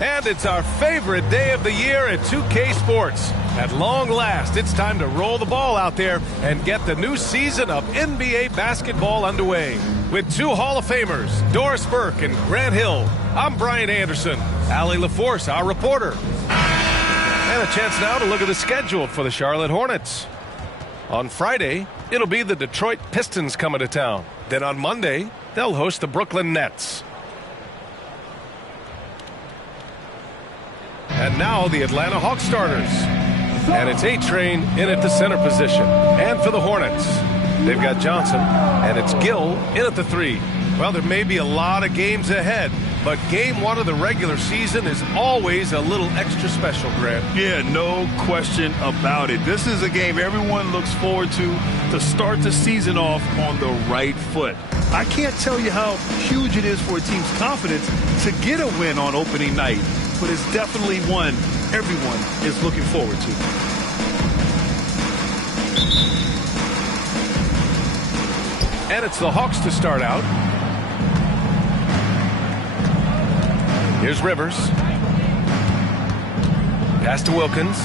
And it's our favorite day of the year at 2K Sports. At long last, it's time to roll the ball out there and get the new season of NBA basketball underway. With two Hall of Famers, Doris Burke and Grant Hill, I'm Brian Anderson. Allie LaForce, our reporter. And a chance now to look at the schedule for the Charlotte Hornets. On Friday, it'll be the Detroit Pistons coming to town. Then on Monday, they'll host the Brooklyn Nets. And now the Atlanta Hawks starters. And it's A-Train in at the center position. And for the Hornets, they've got Johnson, and it's Gill in at the 3. Well, there may be a lot of games ahead, but game 1 of the regular season is always a little extra special, Grant. Yeah, no question about it. This is a game everyone looks forward to start the season off on the right foot. I can't tell you how huge it is for a team's confidence to get a win on opening night, but it's definitely one everyone is looking forward to. And it's the Hawks to start out. Here's Rivers. Pass to Wilkins.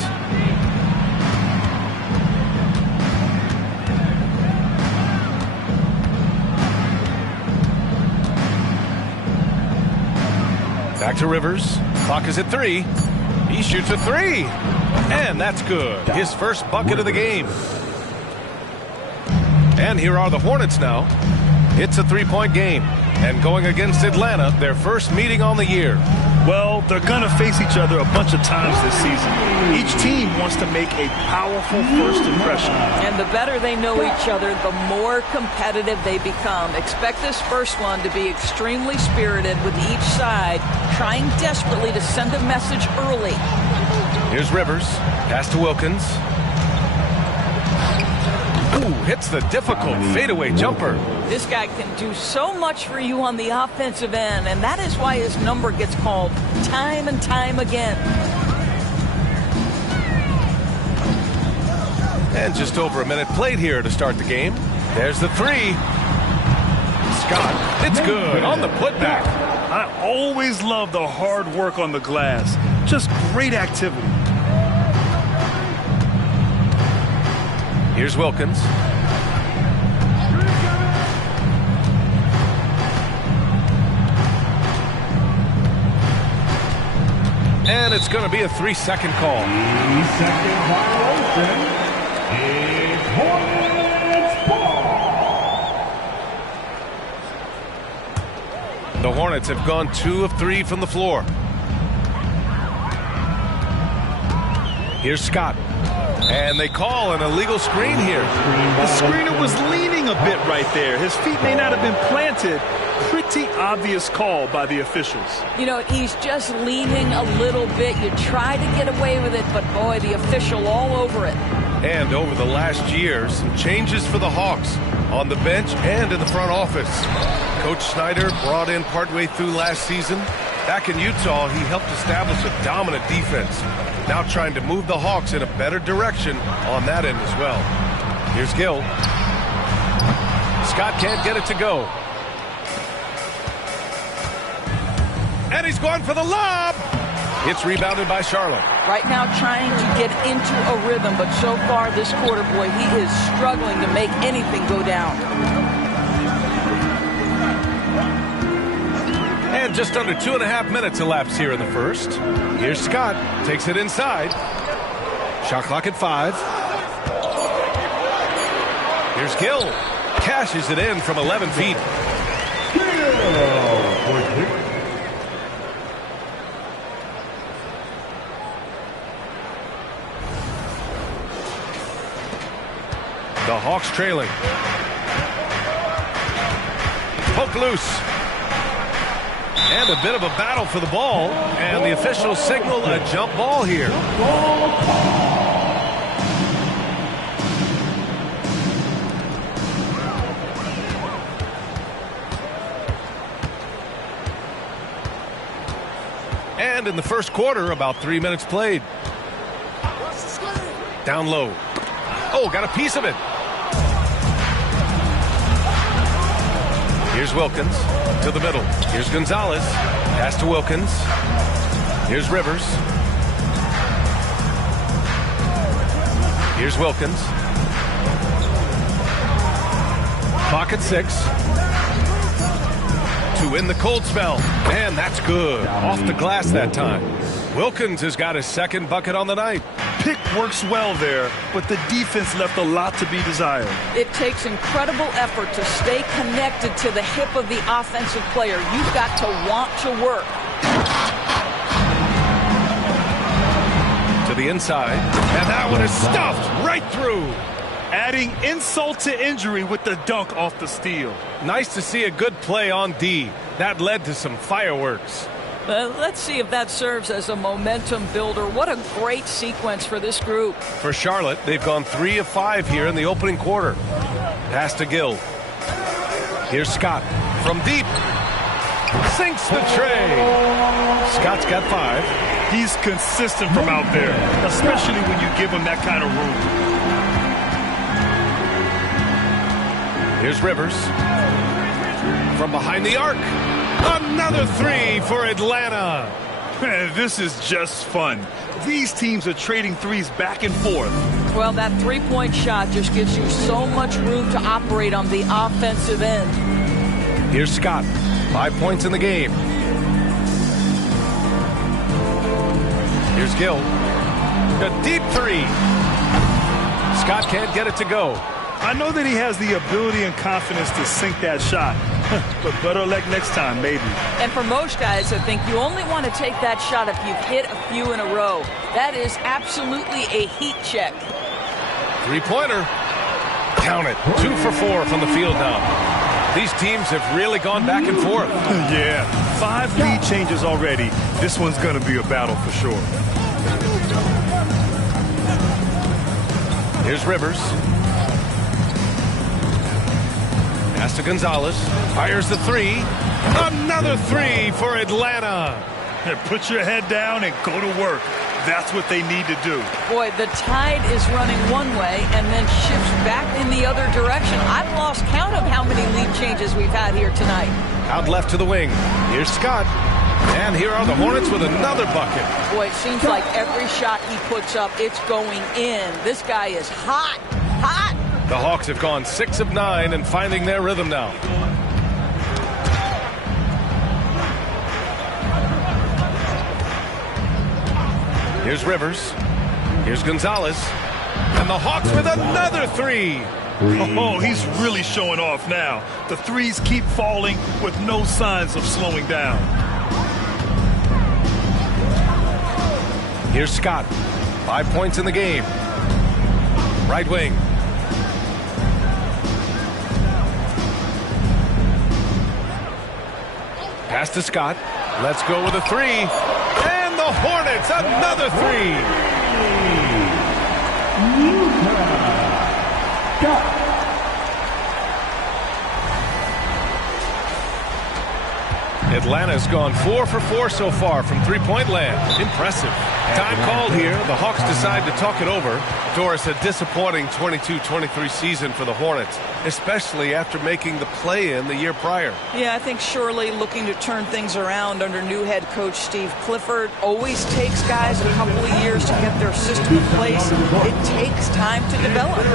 Back to Rivers. Clock is at 3. He shoots a 3. And that's good. His first bucket of the game. And here are the Hornets now. It's a 3-point game. And going against Atlanta, their first meeting on the year. Well, they're going to face each other a bunch of times this season. Each team wants to make a powerful first impression. And the better they know each other, the more competitive they become. Expect this first one to be extremely spirited, with each side trying desperately to send a message early. Here's Rivers. Pass to Wilkins. Ooh, hits the difficult fadeaway jumper. This guy can do so much for you on the offensive end, and that is why his number gets called time and time again. And just over a minute played here to start the game. There's the 3. Scott, it's good on the putback. I always love the hard work on the glass. Just great activity. Here's Wilkins. And it's going to be a 3-second call. 3-second violation. It's Hornets ball. The Hornets have gone 2 of 3 from the floor. Here's Scott. And they call an illegal screen here. The screener was leaning a bit right there. His feet may not have been planted. Pretty obvious call by the officials. You know, he's just leaning a little bit. You try to get away with it, but boy, the official all over it. And over the last year, some changes for the Hawks on the bench and in the front office. Coach Snyder brought in partway through last season. Back in Utah, he helped establish a dominant defense. Now trying to move the Hawks in a better direction on that end as well. Here's Gill. Scott can't get it to go. And he's going for the lob. It's rebounded by Charlotte. Right now trying to get into a rhythm, but so far this quarter, boy, he is struggling to make anything go down. And just under 2.5 minutes elapsed here in the first. Here's Scott. Takes it inside. Shot clock at 5. Here's Gill. Cashes it in from 11 feet. The Hawks trailing. Poke loose. And a bit of a battle for the ball. And the officials signal a jump ball here. And in the first quarter, about 3 minutes played. Down low. Oh, got a piece of it. Here's Wilkins to the middle. Here's Gonzalez. Pass to Wilkins. Here's Rivers. Here's Wilkins. Clock at 6. To win the cold spell. Man, that's good. Off the glass that time. Wilkins has got his second bucket on the night. Pick works well there, but the defense left a lot to be desired. It takes incredible effort to stay connected to the hip of the offensive player. You've got to want to work. To the inside, and that one is stuffed right through. Adding insult to injury with the dunk off the steal. Nice to see a good play on D. That led to some fireworks. Let's see if that serves as a momentum builder. What a great sequence for this group. For Charlotte, they've gone 3 of 5 here in the opening quarter. Pass to Gill. Here's Scott from deep. Sinks the tray. Scott's got 5. He's consistent from out there, especially when you give him that kind of room. Here's Rivers. From behind the arc. Another 3 for Atlanta. Man, this is just fun. These teams are trading threes back and forth. Well, that three-point shot just gives you so much room to operate on the offensive end. Here's Scott. 5 points in the game. Here's Gill. A deep 3. Scott can't get it to go. I know that he has the ability and confidence to sink that shot, but better luck next time, maybe. And for most guys, I think you only want to take that shot if you've hit a few in a row. That is absolutely a heat check. Three-pointer. Count it. 2 for 4 from the field now. These teams have really gone back and forth. Yeah, 5 lead changes already. This one's going to be a battle for sure. Here's Rivers. Pass to Gonzalez. Fires the 3. Another 3 for Atlanta. Put your head down and go to work. That's what they need to do. Boy, the tide is running one way and then shifts back in the other direction. I've lost count of how many lead changes we've had here tonight. Out left to the wing. Here's Scott. And here are the Hornets with another bucket. Boy, it seems like every shot he puts up, it's going in. This guy is hot, hot. The Hawks have gone 6 of 9 and finding their rhythm now. Here's Rivers. Here's Gonzalez. And the Hawks with another 3. Oh, he's really showing off now. The threes keep falling with no signs of slowing down. Here's Scott. 5 points in the game. Right wing. Pass to Scott. Let's go with a 3. And the Hornets, another 3. Atlanta's gone 4 for 4 so far from three-point land. Impressive. Time called here. The Hawks decide to talk it over. Doris, a disappointing 22-23 season for the Hornets, especially after making the play-in the year prior. Yeah, I think surely looking to turn things around under new head coach Steve Clifford. Always takes guys a couple of years to get their system in place. It takes time to develop.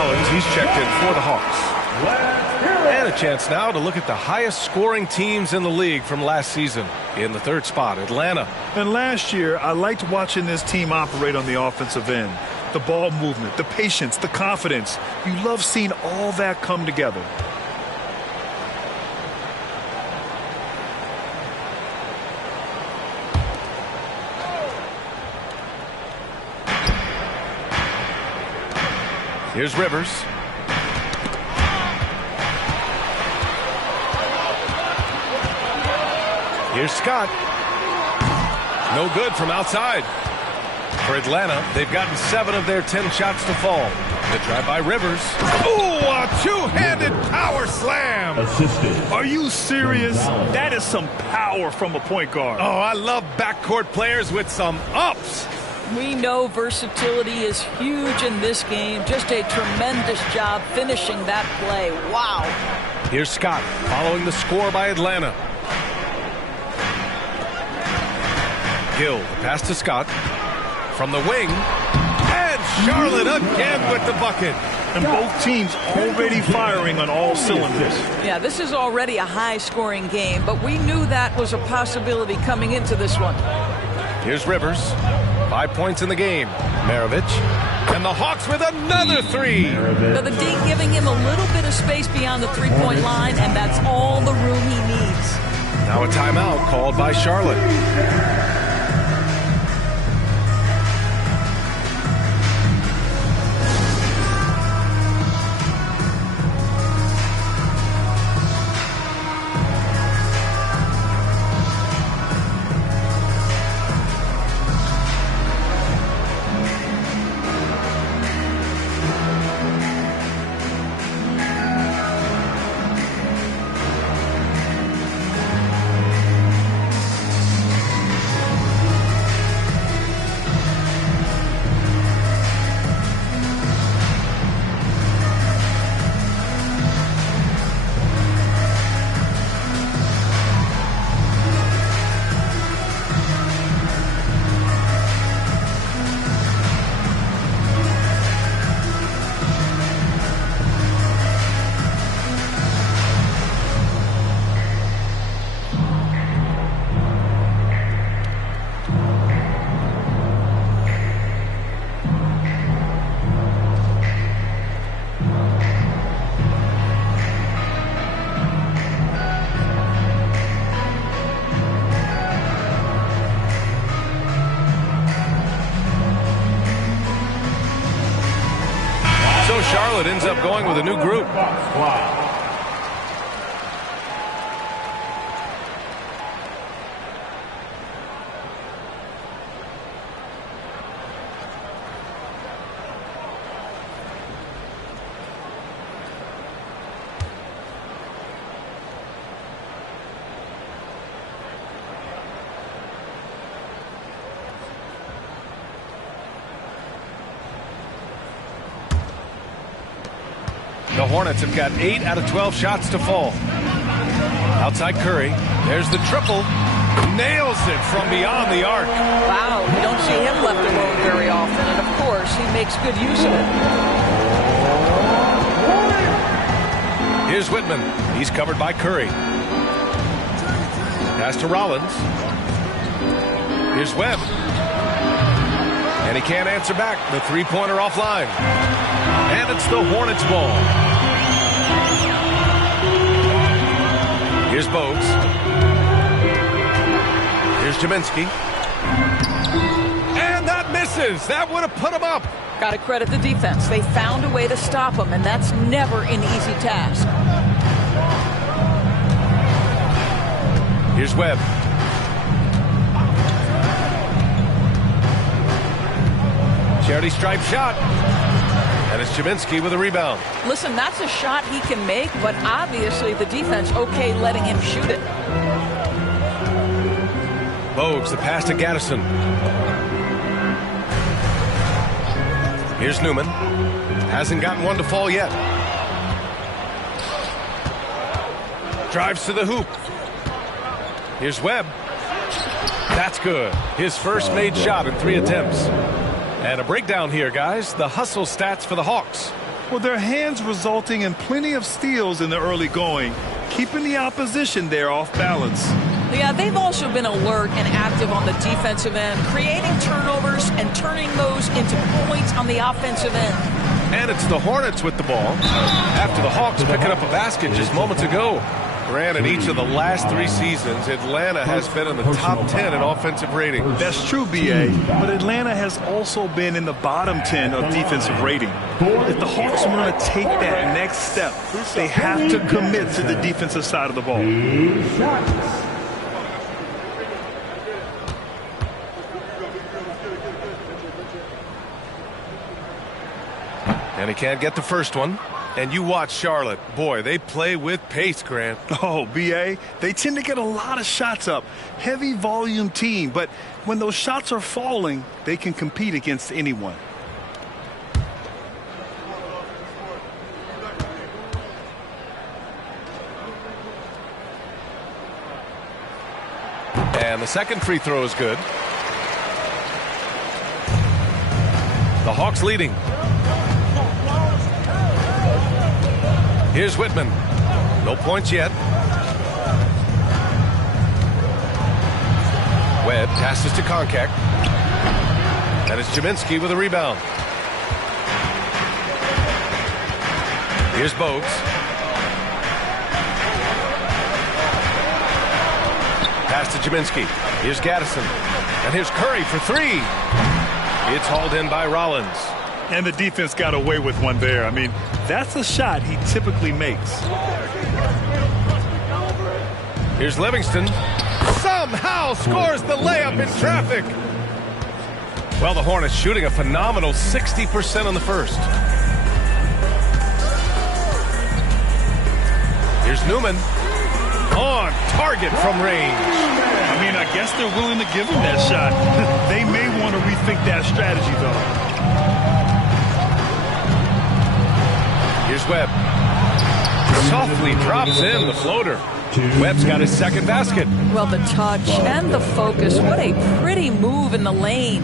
Rollins, he's checked in for the Hawks. And a chance now to look at the highest scoring teams in the league from last season. In the third spot, Atlanta. And last year, I liked watching this team operate on the offensive end. The ball movement, the patience, the confidence. You love seeing all that come together. Here's Rivers. Here's Scott. No good from outside. For Atlanta, they've gotten 7 of their 10 shots to fall. The drive by Rivers. Ooh, a two-handed power slam. Assisted. Are you serious? That is some power from a point guard. Oh, I love backcourt players with some ups. We know versatility is huge in this game. Just a tremendous job finishing that play. Wow. Here's Scott following the score by Atlanta. Hill, pass to Scott. From the wing. And Charlotte again with the bucket. And both teams already firing on all cylinders. Yeah, this is already a high-scoring game, but we knew that was a possibility coming into this one. Here's Rivers. 5 points in the game. Maravich. And the Hawks with another 3. So the D giving him a little bit of space beyond the three-point line, and that's all the room he needs. Now a timeout called by Charlotte. Charlotte ends up going with a new group. The Hornets have got 8 out of 12 shots to fall. Outside Curry. There's the triple. Nails it from beyond the arc. Wow, we don't see him left alone very often, and of course, he makes good use of it. Here's Whitman. He's covered by Curry. Pass to Rollins. Here's Webb. And he can't answer back. The three-pointer offline. And it's the Hornets' ball. Here's Bogues. Here's Jaminski. And that misses. That would have put him up. Got to credit the defense. They found a way to stop him, and that's never an easy task. Here's Webb. Charity stripe shot. And it's Jaminski with a rebound. Listen, that's a shot he can make, but obviously the defense okay letting him shoot it. Bogues, the pass to Gaddison. Here's Newman. Hasn't gotten one to fall yet. Drives to the hoop. Here's Webb. That's good. His first made shot in 3 attempts. And a breakdown here, guys. The hustle stats for the Hawks. Well, their hands resulting in plenty of steals in the early going, keeping the opposition there off balance. Yeah, they've also been alert and active on the defensive end, creating turnovers and turning those into points on the offensive end. And it's the Hornets with the ball after the Hawks picking up a basket just moments ago. Grant, in each of the last 3 seasons, Atlanta has been in the top 10 in offensive rating. That's true, B.A., but Atlanta has also been in the bottom 10 of defensive rating. If the Hawks want to take that next step, they have to commit to the defensive side of the ball. And he can't get the first one. And you watch Charlotte. Boy, they play with pace, Grant. Oh, B.A., they tend to get a lot of shots up. Heavy volume team, but when those shots are falling, they can compete against anyone. And the second free throw is good. The Hawks leading. Here's Whitman. No points yet. Webb passes to Konkek. That is Jaminski with a rebound. Here's Bogues. Pass to Jaminski. Here's Gaddison. And here's Curry for 3. It's hauled in by Rollins. And the defense got away with one there. I mean, that's a shot he typically makes. Here's Livingston. Somehow scores the layup in traffic. Well, the Hornets shooting a phenomenal 60% on the first. Here's Newman. On target from range. I mean, I guess they're willing to give him that shot. They may want to rethink that strategy, though. Here's Webb. Softly drops in the floater. Webb's got his second basket. Well, the touch and the focus. What a pretty move in the lane.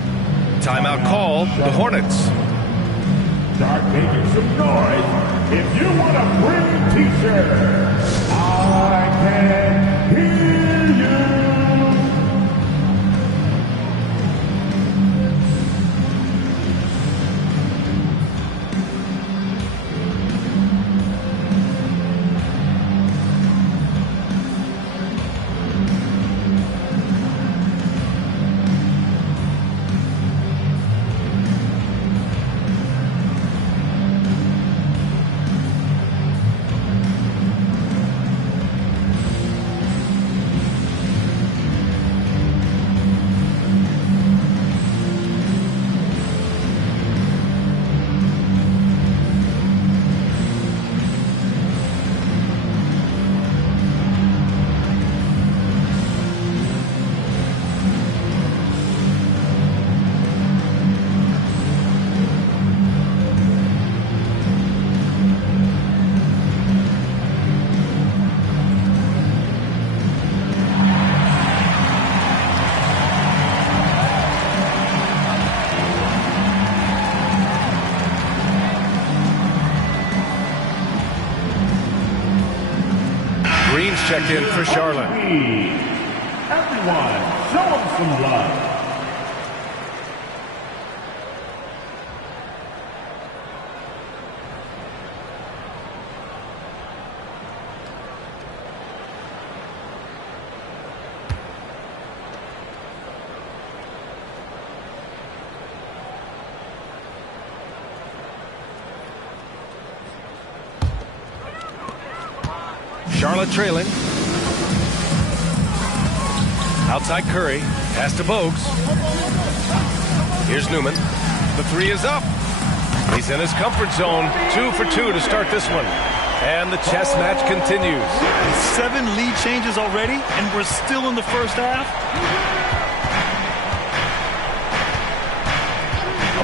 Timeout called. The Hornets. Start making some noise if you want a free t-shirt. I can hear you. Green's checked in for Charlotte. Everyone, show them some love. Charlotte trailing. Outside Curry. Pass to Bogues. Here's Newman. The 3 is up. He's in his comfort zone. 2 for 2 to start this one. And the chess match continues. 7 lead changes already, and we're still in the first half.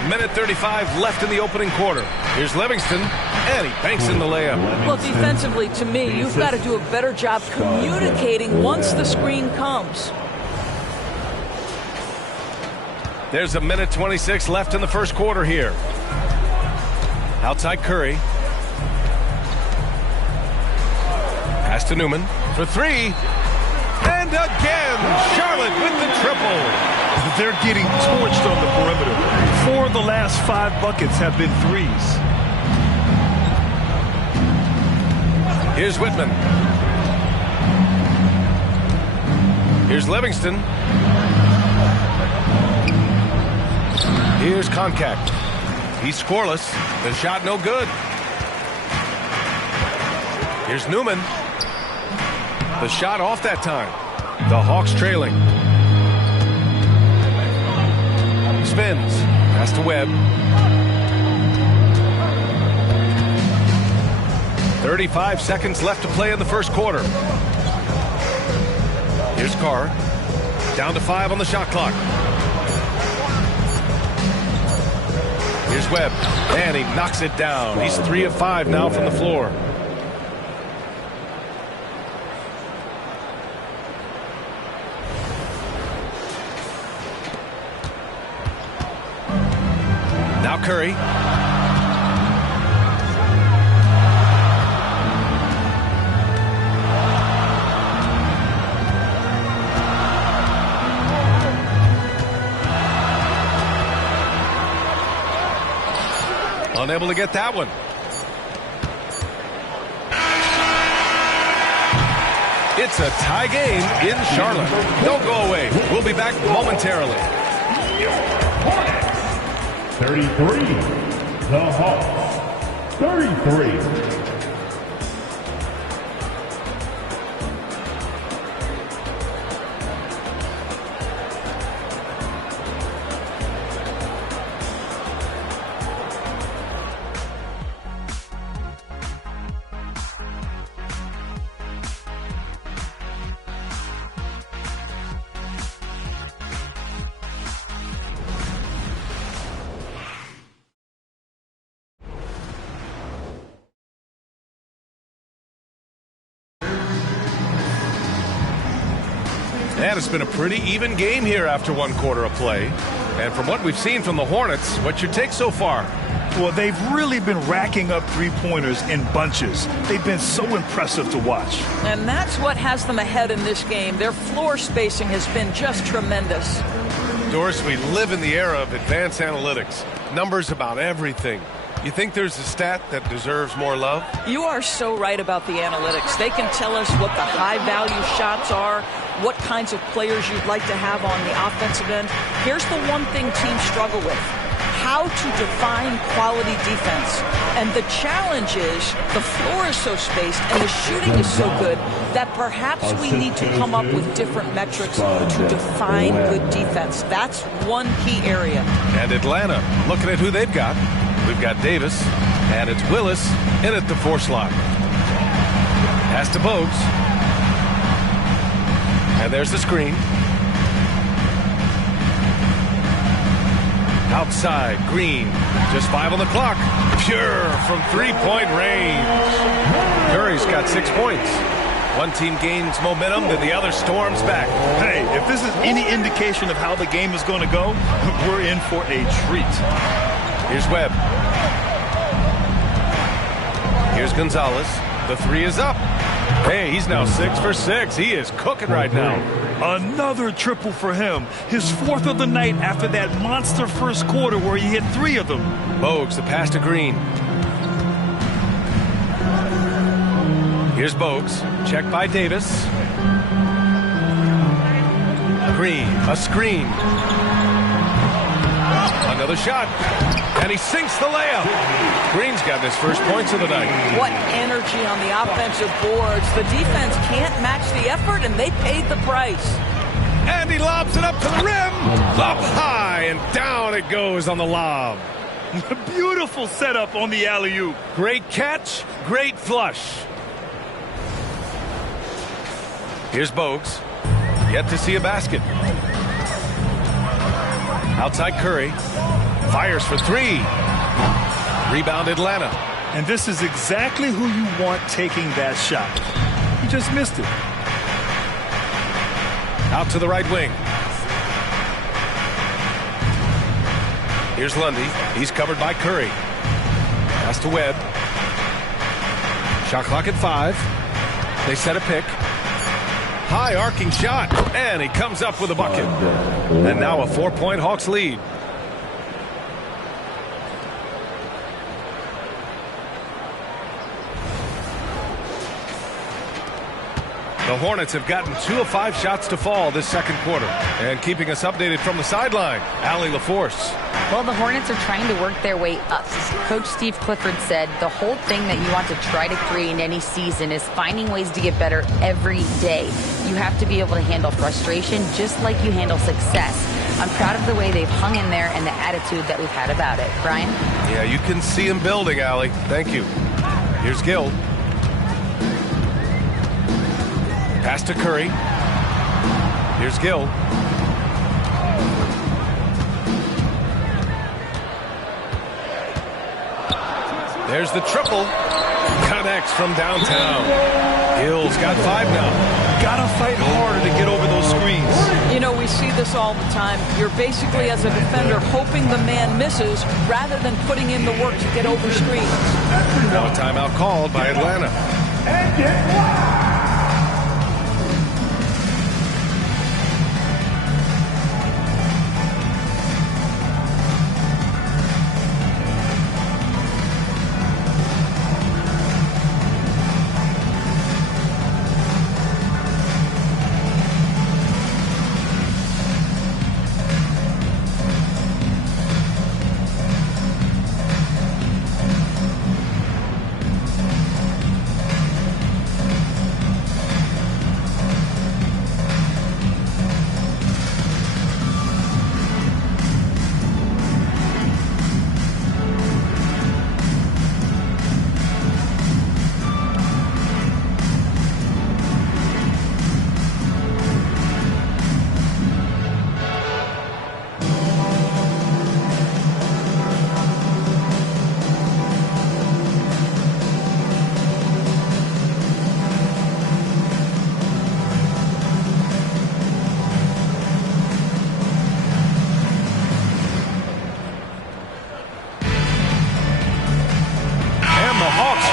A minute 35 left in the opening quarter. Here's Livingston, and he banks in the layup. Well, defensively, to me, you've got to do a better job communicating once the screen comes. There's a minute 26 left in the first quarter here. Outside Curry. Pass to Newman for three. And again, Charlotte with the triple. They're getting torched on the perimeter. 4 of the last 5 buckets have been threes. Here's Whitman. Here's Livingston. Here's Koncak. He's scoreless. The shot no good. Here's Newman. The shot off that time. The Hawks trailing. Spins. Pass to Webb. 35 seconds left to play in the first quarter. Here's Carr. Down to 5 on the shot clock. Here's Webb. And he knocks it down. He's 3 of 5 now from the floor. Now Curry. Unable to get that one. It's a tie game in Charlotte. Don't go away. We'll be back momentarily. Hornets 33. The Hawks 33. And it's been a pretty even game here after 1 quarter of play. And from what we've seen from the Hornets, what's your take so far? Well, they've really been racking up three-pointers in bunches. They've been so impressive to watch. And that's what has them ahead in this game. Their floor spacing has been just tremendous. Doris, we live in the era of advanced analytics. Numbers about everything. You think there's a stat that deserves more love? You are so right about the analytics. They can tell us what the high-value shots are, what kinds of players you'd like to have on the offensive end. Here's the one thing teams struggle with: how to define quality defense. And the challenge is the floor is so spaced and the shooting is so good that perhaps we need to come up with different metrics to define good defense. That's one key area. And Atlanta, looking at who they've got. We've got Davis, and it's Willis in at the 4 slot. Pass to Bogues. And there's the screen. Outside, Green. Just 5 on the clock. Pure from 3-point range. Curry's got 6 points. One team gains momentum, then the other storms back. Hey, if this is any indication of how the game is going to go, we're in for a treat. Here's Webb. Here's Gonzalez. The 3 is up. Hey, he's now 6 for 6. He is cooking right now. Another triple for him. His 4th of the night after that monster first quarter where he hit 3 of them. Bogues, the pass to Green. Here's Bogues. Checked by Davis. Green, a screen. Another shot. And he sinks the layup. Green's gotten his first points of the night. What energy on the offensive boards. The defense can't match the effort, and they paid the price. And he lobs it up to the rim. Up high, and down it goes on the lob. Beautiful setup on the alley-oop. Great catch, great flush. Here's Bogues. Yet to see a basket. Outside Curry. Fires for 3. Rebound Atlanta. And this is exactly who you want taking that shot. He just missed it. Out to the right wing. Here's Lundy. He's covered by Curry. Pass to Webb. Shot clock at 5. They set a pick. High arcing shot, and he comes up with a bucket. And now a 4-point Hawks lead. The Hornets have gotten 2 of 5 shots to fall this second quarter. And keeping us updated from the sideline, Allie LaForce. Well, the Hornets are trying to work their way up. Coach Steve Clifford said the whole thing that you want to try to create in any season is finding ways to get better every day. You have to be able to handle frustration just like you handle success. I'm proud of the way they've hung in there and the attitude that we've had about it. Brian? Yeah, you can see him building, Allie. Thank you. Here's Gill. Pass to Curry. Here's Gill. There's the triple. Connects from downtown. Gill's got 5 now. Gotta fight harder to get over those screens. You know, we see this all the time. You're basically, as a defender, hoping the man misses rather than putting in the work to get over screens. Now a timeout called by Atlanta. And get wild.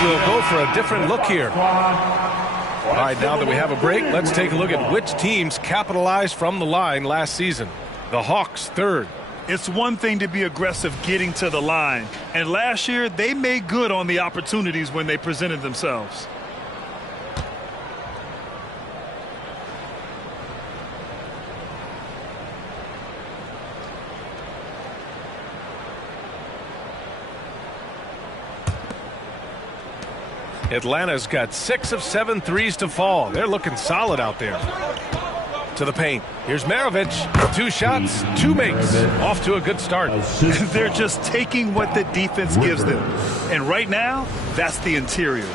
We'll go for a different look here. All right, now that we have a break, let's take a look at which teams capitalized from the line last season. The Hawks, 3rd. It's one thing to be aggressive getting to the line. And last year, they made good on the opportunities when they presented themselves. Atlanta's got 6 of 7 threes to fall. They're looking solid out there. To the paint. Here's Maravich. 2 shots, 2 makes. Off to a good start. They're just taking what the defense gives them. And right now, that's the interior.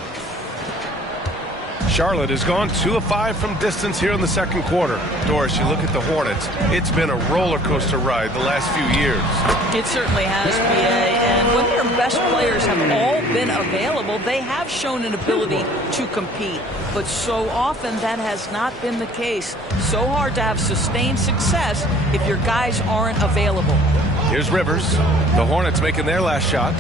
Charlotte has gone 2 of 5 from distance here in the second quarter. Doris, you look at the Hornets. It's been a roller coaster ride the last few years. It certainly has, PA. And when their best players have all been available, they have shown an ability to compete. But so often that has not been the case. So hard to have sustained success if your guys aren't available. Here's Rivers. The Hornets making their last shot.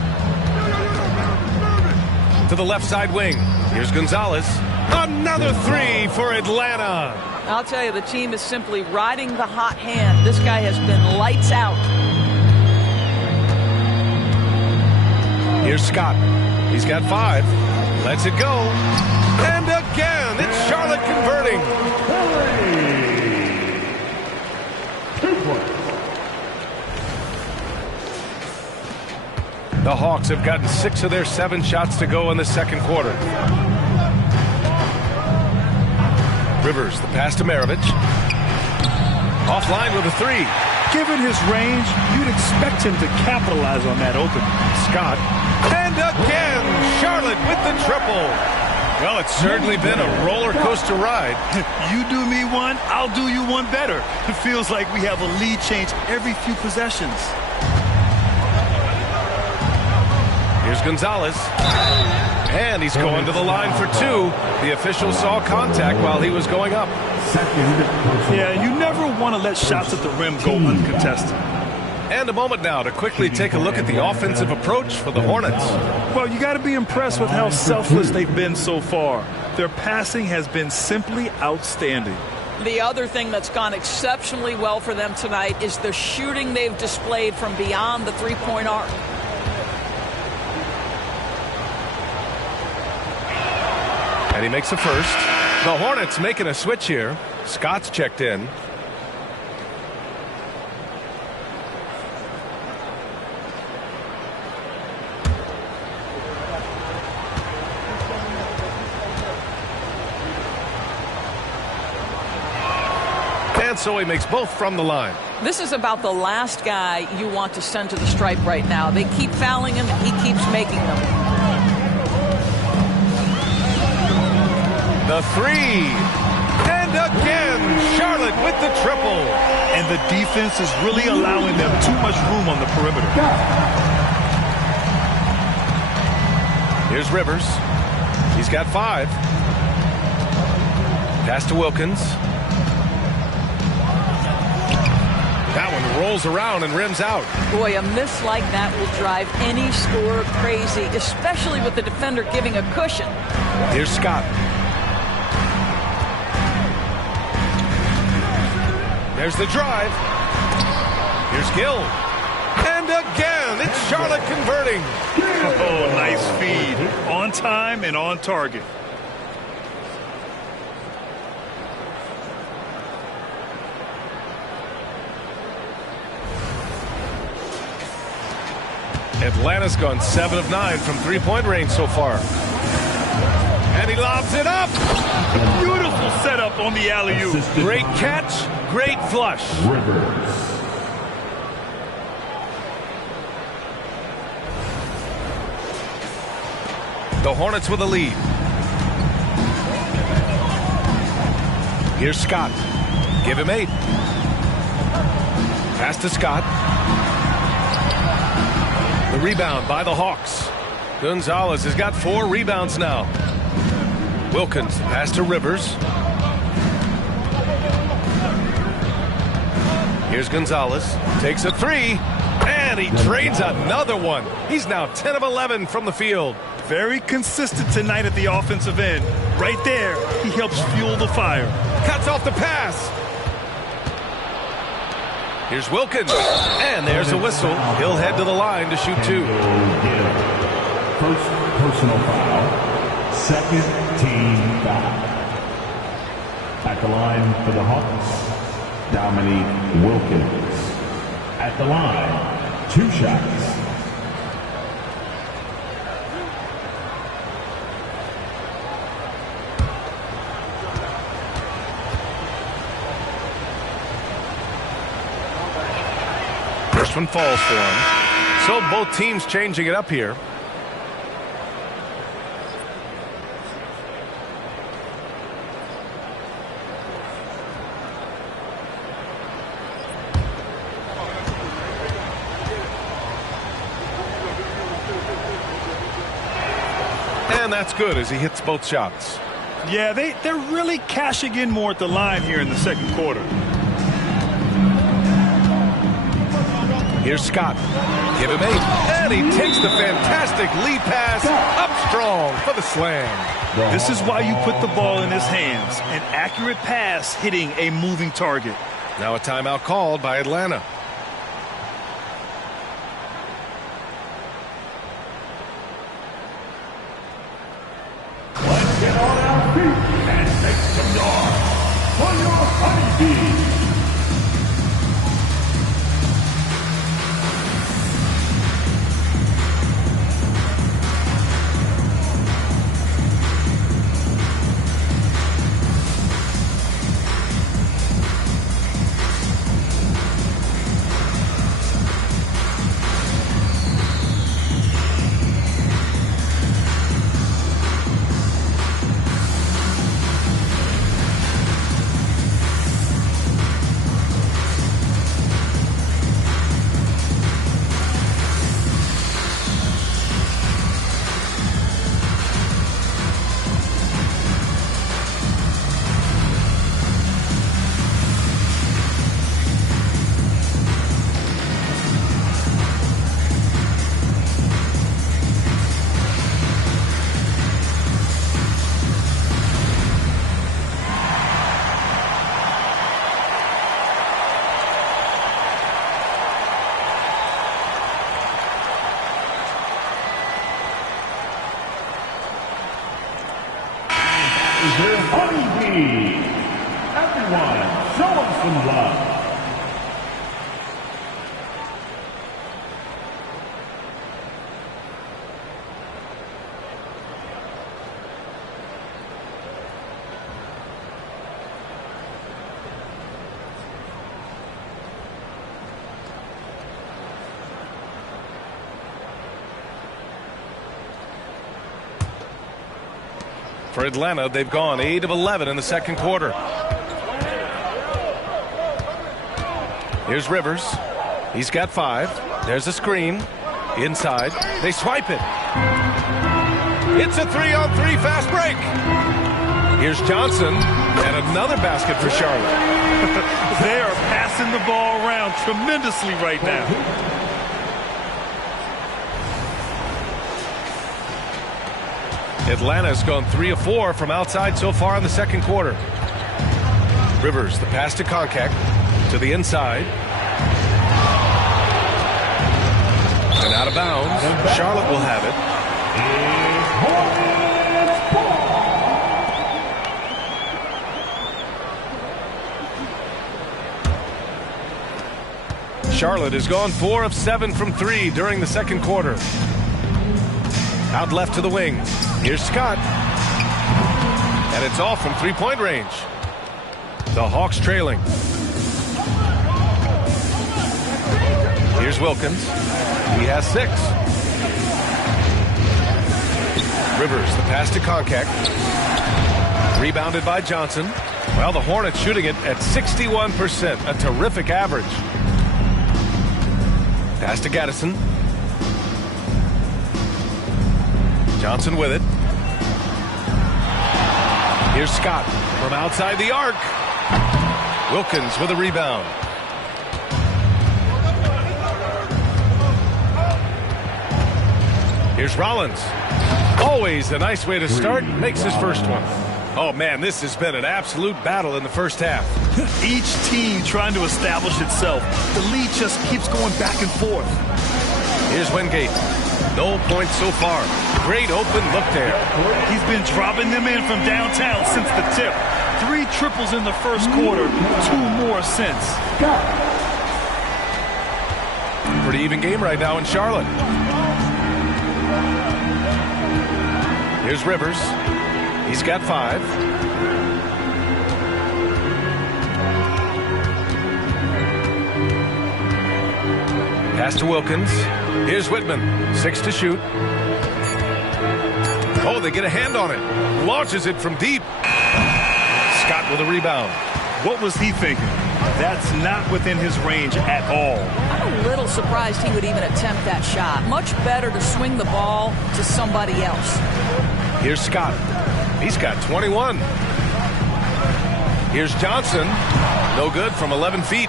To the left side wing. Here's Gonzalez. Another 3 for Atlanta. I'll tell you, the team is simply riding the hot hand. This guy has been lights out. Here's Scott. He's got 5. Lets it go. And again, it's Charlotte converting. 2 points. The Hawks have gotten 6 of their 7 shots to go in the second quarter. Rivers, the pass to Maravich. Offline with a 3. Given his range, you'd expect him to capitalize on that opening. Scott. And again, Charlotte with the triple. Well, it's certainly been a roller coaster ride. You do me one, I'll do you one better. It feels like we have a lead change every few possessions. Here's Gonzalez. And he's going to the line for 2. The official saw contact while he was going up. Yeah, you never want to let shots at the rim go uncontested. And a moment now to quickly take a look at the offensive approach for the Hornets. Well, you got to be impressed with how selfless they've been so far. Their passing has been simply outstanding. The other thing that's gone exceptionally well for them tonight is the shooting they've displayed from beyond the three-point arc. And he makes a first. The Hornets making a switch here. Scott's checked in. And so he makes both from the line. This is about the last guy you want to send to the stripe right now. They keep fouling him, he keeps making them. The three. And again, Charlotte with the triple. And the defense is really allowing them too much room on the perimeter. Here's Rivers. He's got 5. Pass to Wilkins. That one rolls around and rims out. Boy, a miss like that will drive any scorer crazy, especially with the defender giving a cushion. Here's Scott. There's the drive. Here's Gill. And again, it's Charlotte converting. Oh, nice feed. On time and on target. Atlanta's gone 7 of 9 from three-point range so far. And he lobs it up. Beautiful setup on the alley-oop. Great catch, great flush. The Hornets with a lead. Here's Scott. Give him 8. Pass to Scott. The rebound by the Hawks. Gonzalez has got 4 rebounds now. Wilkins, pass to Rivers. Here's Gonzalez. Takes a 3. And he trades another one. He's now 10 of 11 from the field. Very consistent tonight at the offensive end. Right there, he helps fuel the fire. Cuts off the pass. Here's Wilkins. And there's a whistle. He'll head to the line to shoot 2. First personal foul. Second team foul. At the line for the Hawks, Dominique Wilkins. At the line, 2 shots. First one falls for him. So both teams changing it up here. And that's good as he hits both shots. Yeah, they're really cashing in more at the line here in the second quarter. Here's Scott. Give him 8. And he takes the fantastic lead pass up strong for the slam. This is why you put the ball in his hands. An accurate pass hitting a moving target. Now a timeout called by Atlanta. Let's get on our feet and make some noise for your honeybees. is their honeybee. Everyone, show them some love. For Atlanta, they've gone 8 of 11 in the second quarter. Here's Rivers. He's got 5. There's a screen. Inside. They swipe it. It's a 3-on-3 fast break. Here's Johnson. And another basket for Charlotte. They are passing the ball around tremendously right now. Atlanta's gone 3 of 4 from outside so far in the second quarter. Rivers, the pass to Konkak, to the inside. And out of bounds. Charlotte will have it. Charlotte has gone 4 of 7 from 3 during the second quarter. Out left to the wing. Here's Scott. And it's off from 3-point range. The Hawks trailing. Here's Wilkins. He has 6. Rivers, the pass to Konkak. Rebounded by Johnson. Well, the Hornets shooting it at 61%. A terrific average. Pass to Gaddison. Johnson with it. Here's Scott from outside the arc. Wilkins with a rebound. Here's Rollins. Always a nice way to start. Makes his first one. Oh, man, this has been an absolute battle in the first half. Each team trying to establish itself. The lead just keeps going back and forth. Here's Wingate. No points so far. Great open look there. He's been dropping them in from downtown since the tip. 3 triples in the first quarter, 2 more since. Pretty even game right now in Charlotte. Here's Rivers. He's got 5. Pass to Wilkins. Here's Whitman. 6 to shoot. Oh, they get a hand on it. Launches it from deep. Scott with a rebound. What was he thinking? That's not within his range at all. I'm a little surprised he would even attempt that shot. Much better to swing the ball to somebody else. Here's Scott. He's got 21. Here's Johnson. No good from 11 feet.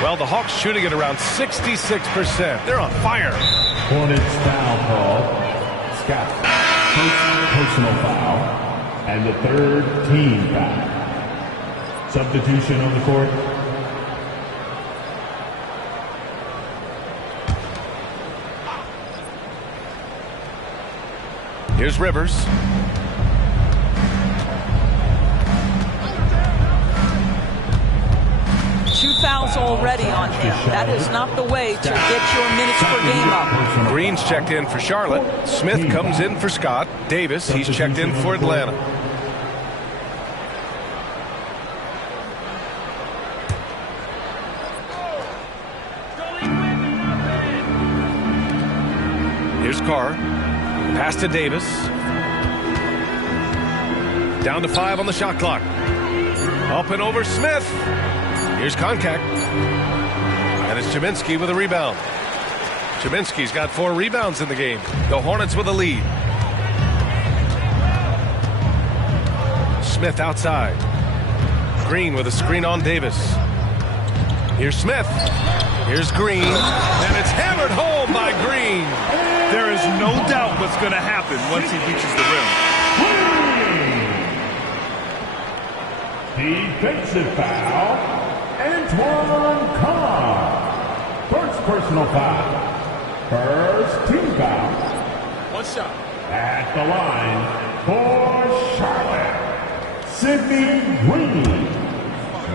Well, the Hawks shooting at around 66%. They're on fire. Hornets foul call. Scott. Personal foul. And the 3rd team foul. Substitution on the court. Here's Rivers. Two fouls already on him. That is not the way to get your minutes per game up. Green's checked in for Charlotte. Smith comes in for Scott. Davis, he's checked in for Atlanta. Here's Carr. Pass to Davis. Down to 5 on the shot clock. Up and over Smith. Here's Konkak. And it's Cheminsky with a rebound. Cheminsky's got 4 rebounds in the game. The Hornets with a lead. Smith outside. Green with a screen on Davis. Here's Smith. Here's Green. And it's hammered home by Green. There is no doubt what's going to happen once he reaches the rim. Defensive foul. Antoine Carr. First personal foul. First team foul. At the line for Charlotte, Sidney Green.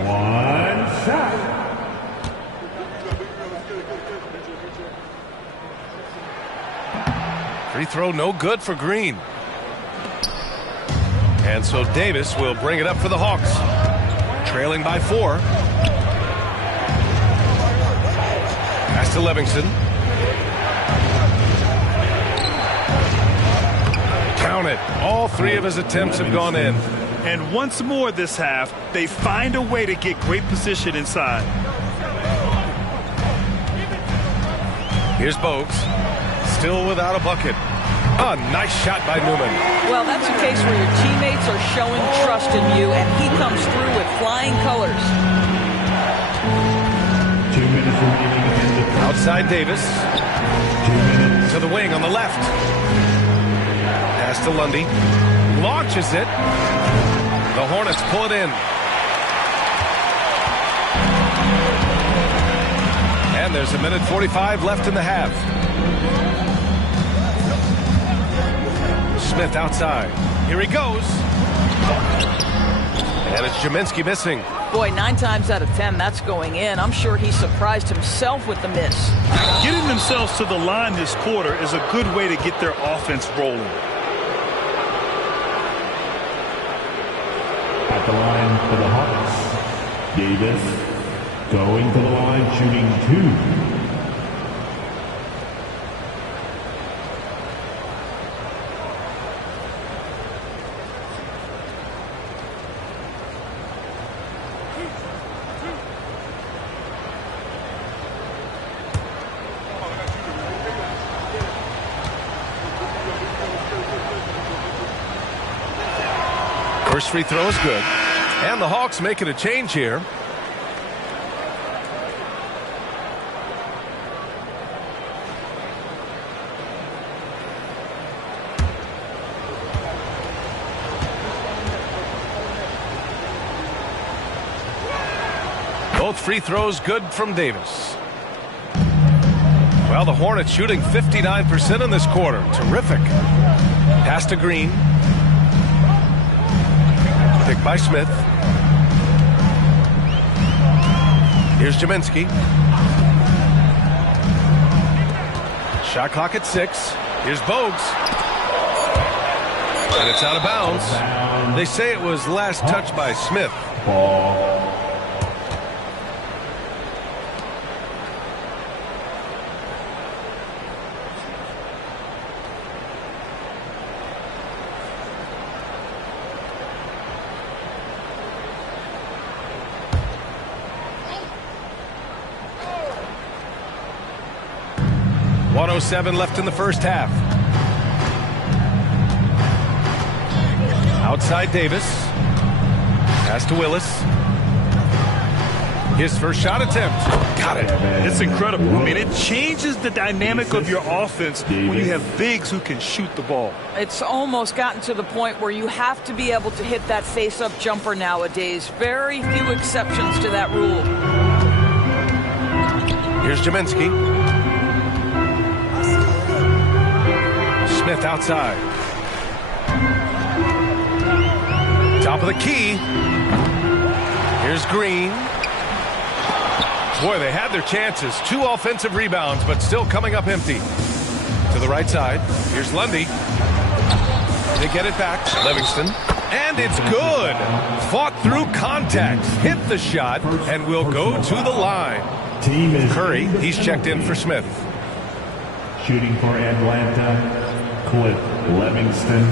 1 shot. Free throw no good for Green. And so Davis will bring it up for the Hawks. Trailing by 4. Pass to Livingston. Count it. All 3 of his attempts have gone in. And once more this half, they find a way to get great position inside. Here's Bogues. Still without a bucket. A nice shot by Newman. Well, that's a case where your teammates are showing trust in you, and he comes through with flying colors. 2 minutes remaining. Outside Davis. 2 minutes. To the wing on the left. Pass to Lundy. Launches it. The Hornets pull it in. And there's 1:45 left in the half. Smith outside. Here he goes. And it's Jaminski missing. Boy, 9 times out of 10, that's going in. I'm sure he surprised himself with the miss. Getting themselves to the line this quarter is a good way to get their offense rolling. At the line for the Hawks, Davis going to the line, shooting 2. First free throw is good. And the Hawks making a change here. Both free throws good from Davis. Well, the Hornets shooting 59% in this quarter. Terrific. Pass to Green. Pick by Smith. Here's Jaminski. Shot clock at 6. Here's Bogues. And it's out of bounds. They say it was last touched by Smith. Ball. .107 left in the first half. Outside Davis. Pass to Willis. His first shot attempt. Got it. It's incredible. I mean, it changes the dynamic of your offense when you have bigs who can shoot the ball. It's almost gotten to the point where you have to be able to hit that face-up jumper nowadays. Very few exceptions to that rule. Here's Jaminski. Smith outside. Top of the key. Here's Green. Boy, they had their chances. 2 offensive rebounds, but still coming up empty. To the right side. Here's Lundy. They get it back. Livingston. And it's good. Fought through contact. Hit the shot and will go to the line. Curry, he's checked in for Smith. Shooting for Atlanta, Cliff Livingston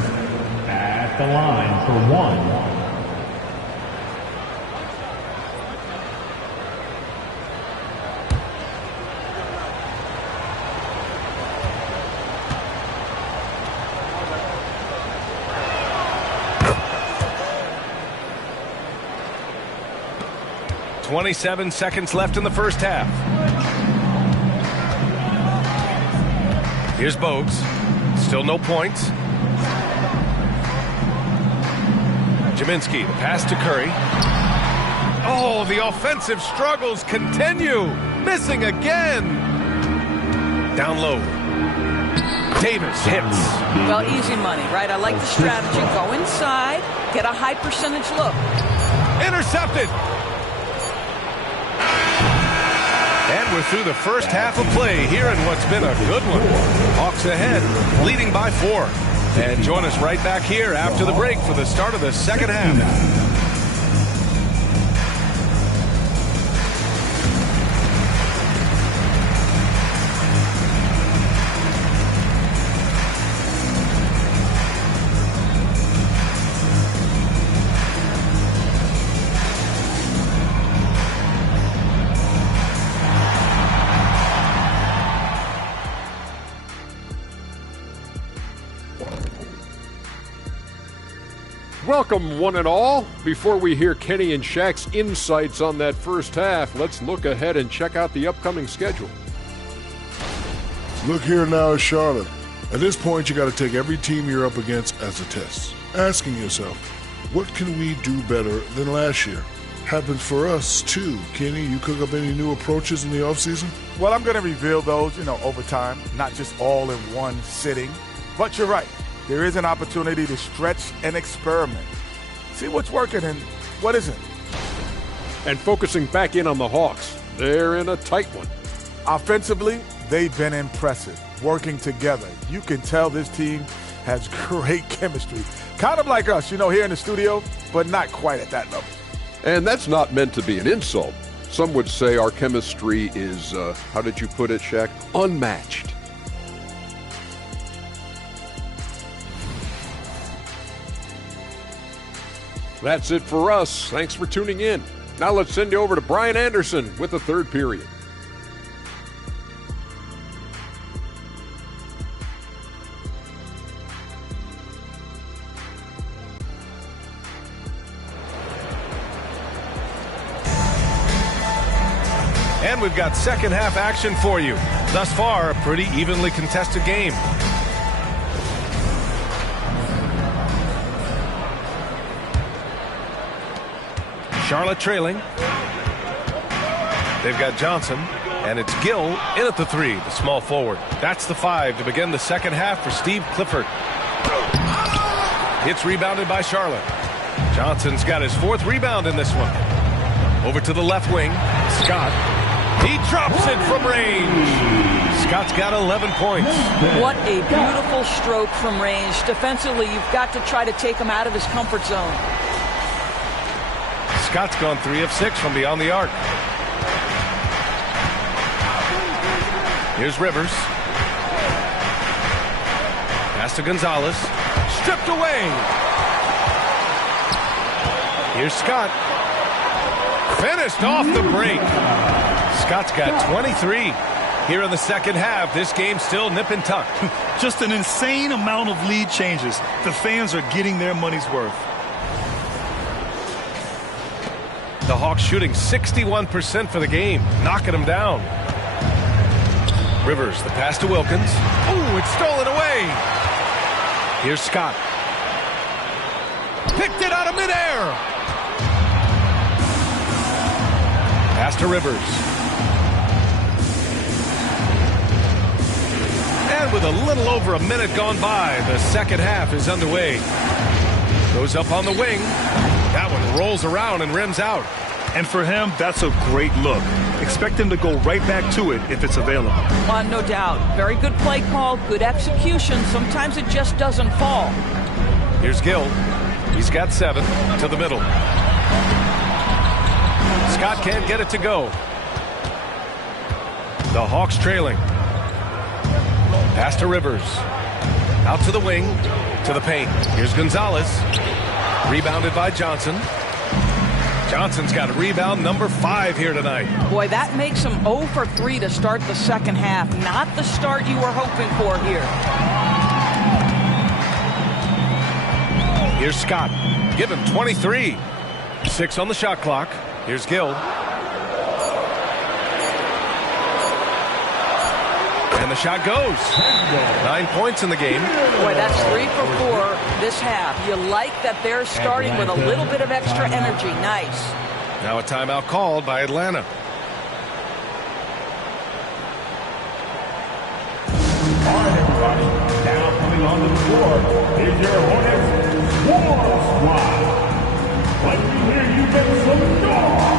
at the line for 1. .27 seconds left in the first half. Here's Bogues. Still no points. Jaminski, the pass to Curry. Oh, the offensive struggles continue. Missing again. Down low. Davis hits. Well, easy money, right? I like the strategy. Go inside, get a high percentage look. Intercepted. And we're through the first half of play here in what's been a good one. Hawks ahead, leading by 4. And join us right back here after the break for the start of the second half. Welcome, one and all. Before we hear Kenny and Shaq's insights on that first half, let's look ahead and check out the upcoming schedule. Look here now at Charlotte. At this point, you got to take every team you're up against as a test, asking yourself, what can we do better than last year? Happens for us, too. Kenny, you cook up any new approaches in the offseason? Well, I'm going to reveal those, over time, not just all in one sitting. But you're right. There is an opportunity to stretch and experiment. See what's working and what isn't. And focusing back in on the Hawks, they're in a tight one. Offensively, they've been impressive, working together. You can tell this team has great chemistry. Kind of like us, here in the studio, but not quite at that level. And that's not meant to be an insult. Some would say our chemistry is, how did you put it, Shaq? Unmatched. That's it for us. Thanks for tuning in. Now let's send you over to Brian Anderson with the third period. And we've got second half action for you. Thus far, a pretty evenly contested game. Charlotte trailing. They've got Johnson, and it's Gill in at the 3, the small forward. That's the 5 to begin the second half for Steve Clifford. It's rebounded by Charlotte. Johnson's got his 4th rebound in this one. Over to the left wing, Scott. He drops it from range. Scott's got 11 points. What a beautiful stroke from range. Defensively, you've got to try to take him out of his comfort zone. Scott's gone 3 of 6 from beyond the arc. Here's Rivers. Pass to Gonzalez. Stripped away. Here's Scott. Finished off the break. Scott's got 23. Here in the second half, this game still nip and tuck. Just an insane amount of lead changes. The fans are getting their money's worth. The Hawks shooting 61% for the game, knocking them down. Rivers, the pass to Wilkins. Ooh, it's stolen away. Here's Scott. Picked it out of midair. Pass to Rivers. And with a little over a minute gone by, the second half is underway. Goes up on the wing. That one rolls around and rims out. And for him, that's a great look. Expect him to go right back to it if it's available. No doubt. Very good play call, good execution. Sometimes it just doesn't fall. Here's Gill. He's got 7 to the middle. Scott can't get it to go. The Hawks trailing. Pass to Rivers. Out to the wing, to the paint. Here's Gonzalez. Rebounded by Johnson. Johnson's got a rebound number 5 here tonight. Boy, that makes him 0 for 3 to start the second half. Not the start you were hoping for here. Here's Scott. Give him 23. 6 on the shot clock. Here's Gill. And the shot goes. 9 points in the game. Boy, that's 3 for 4 this half. You like that they're starting with a little bit of extra energy. Nice. Now a timeout called by Atlanta. All right, everybody. court is your Hornets War Squad. Let me hear you make some noise.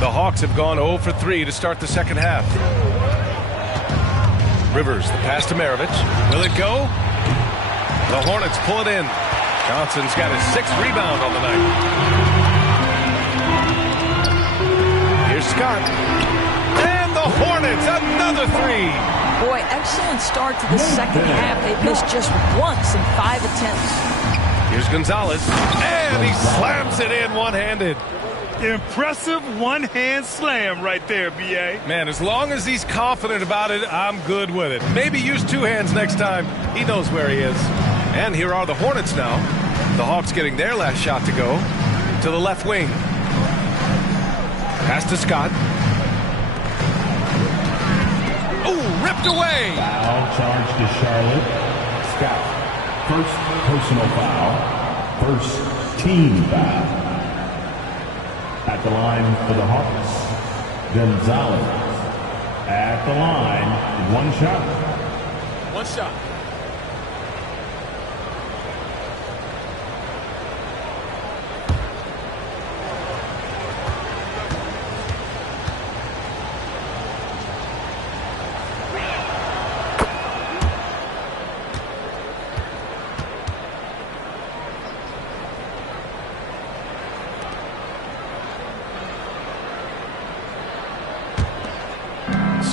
The Hawks have gone 0 for 3 to start the second half. Rivers, the pass to Maravich. Will it go? The Hornets pull it in. Johnson's got his 6th rebound on the night. Here's Scott. And the Hornets, another 3. Boy, excellent start to the second half. They missed just once in 5 attempts. Here's Gonzalez. And he slams it in one-handed. Impressive one-hand slam right there, B.A. Man, as long as he's confident about it, I'm good with it. Maybe use 2 hands next time. He knows where he is. And here are the Hornets now. The Hawks getting their last shot to go to the left wing. Pass to Scott. Oh, ripped away. Foul charge to Charlotte. Scott. First personal foul. First team foul. At the line for the Hawks, Gonzalez. At the line, 1 shot. 1 shot.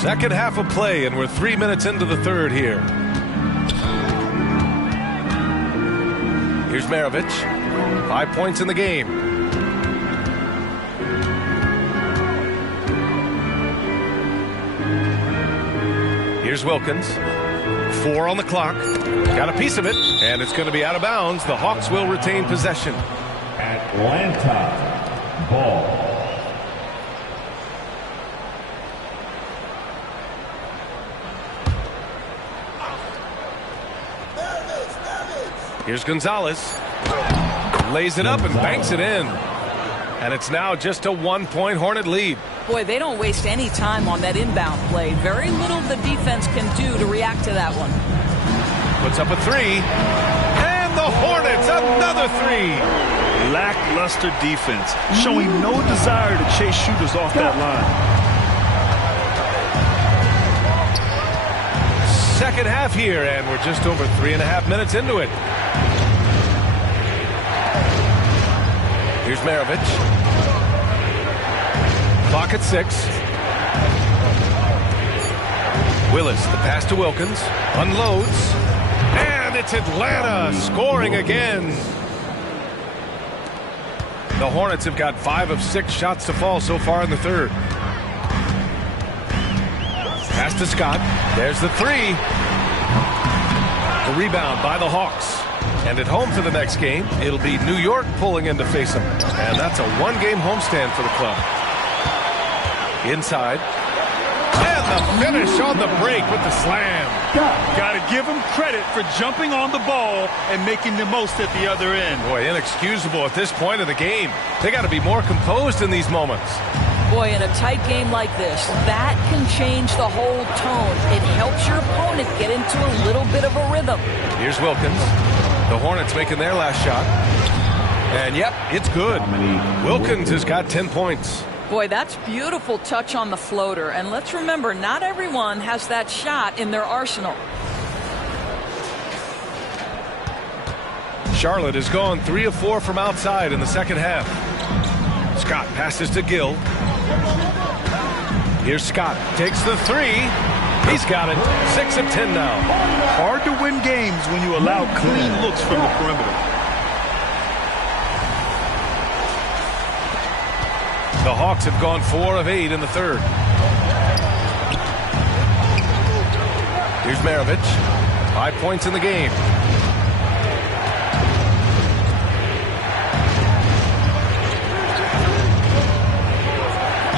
Second half of play, and we're 3 minutes into the third here. Here's Maravich. 5 points in the game. Here's Wilkins. 4 on the clock. Got a piece of it, and it's going to be out of bounds. The Hawks will retain possession. Atlanta ball. Here's Gonzalez. Lays it up and banks it in. And it's now just a 1-point Hornet lead. Boy, they don't waste any time on that inbound play. Very little the defense can do to react to that one. Puts up a 3. And the Hornets, another 3. Lackluster defense, showing no desire to chase shooters off that line. Second half here, and we're just over 3.5 minutes into it. Here's Maravich. Clock at 6. Willis, the pass to Wilkins. Unloads. And it's Atlanta scoring again. The Hornets have got 5 of 6 shots to fall so far in the third. Pass to Scott. There's the 3. The rebound by the Hawks. And at home for the next game, it'll be New York pulling in to face them. And that's a 1-game homestand for the club. Inside. And the finish on the break with the slam. Got to give him credit for jumping on the ball and making the most at the other end. Boy, inexcusable at this point of the game. They got to be more composed in these moments. Boy, in a tight game like this, that can change the whole tone. It helps your opponent get into a little bit of a rhythm. Here's Wilkins. The Hornets making their last shot. And, yep, it's good. Wilkins has got 10 points. Boy, that's beautiful touch on the floater. And let's remember, not everyone has that shot in their arsenal. Charlotte has gone 3 of 4 from outside in the second half. Scott passes to Gill. Here's Scott. Takes the 3. He's got it. 6 of 10 now. Hard to win games when you allow clean looks from the perimeter. The Hawks have gone 4 of 8 in the third. Here's Maravich. 5 points in the game.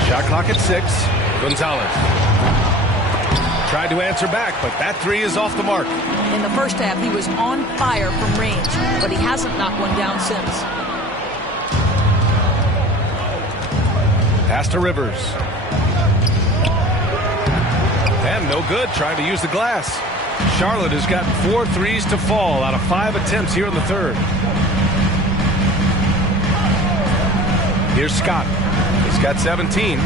Shot clock at 6. Gonzalez tried to answer back, but that 3 is off the mark. In the first half, he was on fire from range, but he hasn't knocked one down since. Pass to Rivers. And no good, trying to use the glass. Charlotte has gotten 4 threes to fall out of 5 attempts here in the third. Here's Scott. He's got 17.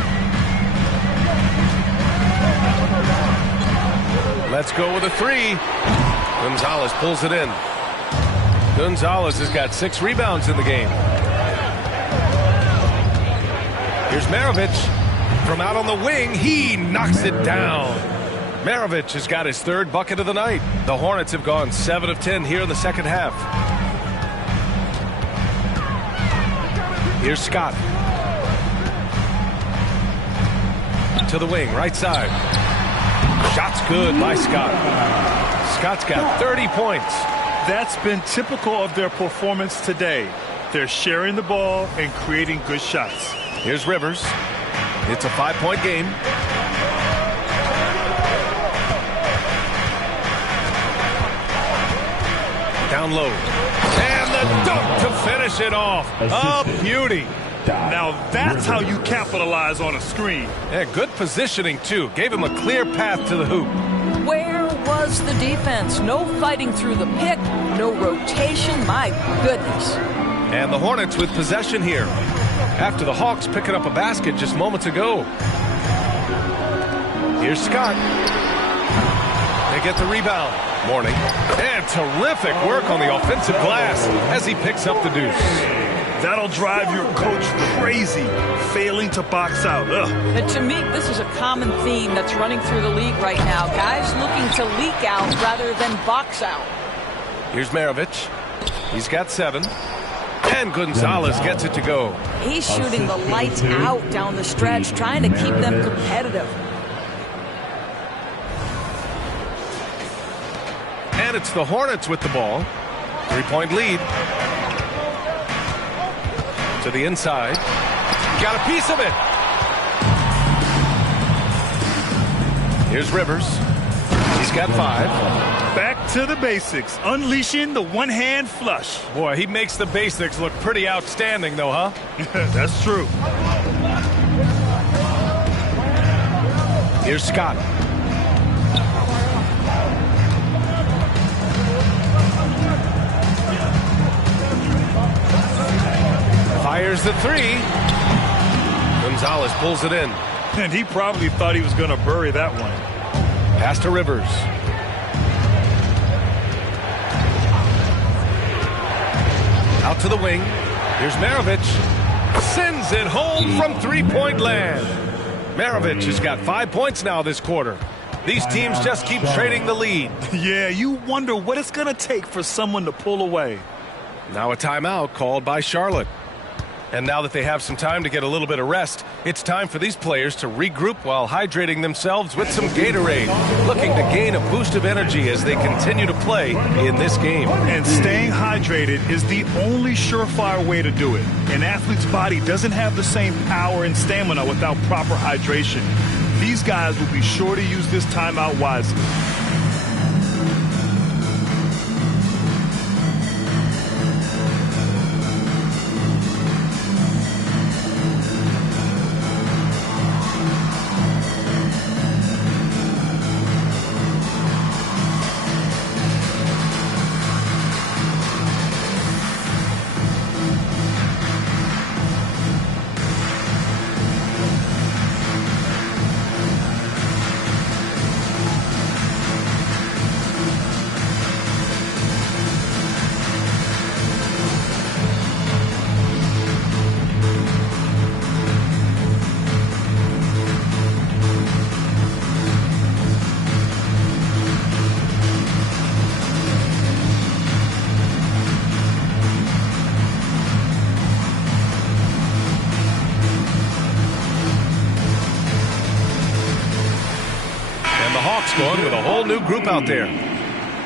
Let's go with a 3. Gonzalez pulls it in. Gonzalez has got 6 rebounds in the game. Here's Maravich from out on the wing. He knocks it down. Maravich has got his 3rd bucket of the night. The Hornets have gone 7 of 10 here in the second half. Here's Scott. To the wing, right side. Shot's good by Scott. Scott's got 30 points. That's been typical of their performance today. They're sharing the ball and creating good shots. Here's Rivers. It's a 5-point game. Down low. And the dunk to finish it off. A beauty. Now that's how you capitalize on a screen. Yeah, good positioning, too. Gave him a clear path to the hoop. Where was the defense? No fighting through the pick, no rotation. My goodness. And the Hornets with possession here after the Hawks picking up a basket just moments ago. Here's Scott. They get the rebound. Morning. And terrific work on the offensive glass as he picks up the deuce. That'll drive your coach crazy, failing to box out. Ugh. And to me, this is a common theme that's running through the league right now. Guys looking to leak out rather than box out. Here's Maravich. He's got 7. And Gonzalez gets it to go. He's shooting the lights out down the stretch, trying to keep them competitive. And it's the Hornets with the ball. 3-point lead. To the inside. Got a piece of it. Here's Rivers. He's got 5. Back to the basics. Unleashing the one-hand flush. Boy, he makes the basics look pretty outstanding, though, huh? That's true. Here's Scott. Fires the 3. Gonzalez pulls it in. And he probably thought he was going to bury that one. Pass to Rivers. Out to the wing. Here's Maravich. Sends it home from 3-point land. Maravich has got 5 points now this quarter. These teams just keep trading the lead. Yeah, you wonder what it's going to take for someone to pull away. Now a timeout called by Charlotte. And now that they have some time to get a little bit of rest, it's time for these players to regroup while hydrating themselves with some Gatorade, looking to gain a boost of energy as they continue to play in this game. And staying hydrated is the only surefire way to do it. An athlete's body doesn't have the same power and stamina without proper hydration. These guys will be sure to use this timeout wisely. Going with a whole new group out there.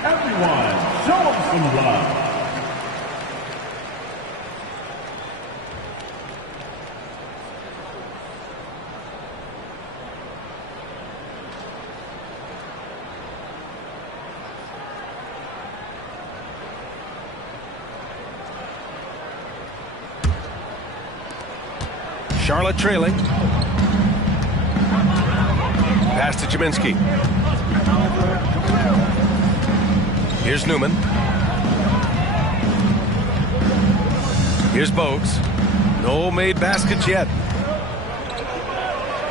Everyone, show them some love. Charlotte trailing. Pass to Jaminski. Here's Newman. Here's Bogues. No made baskets yet.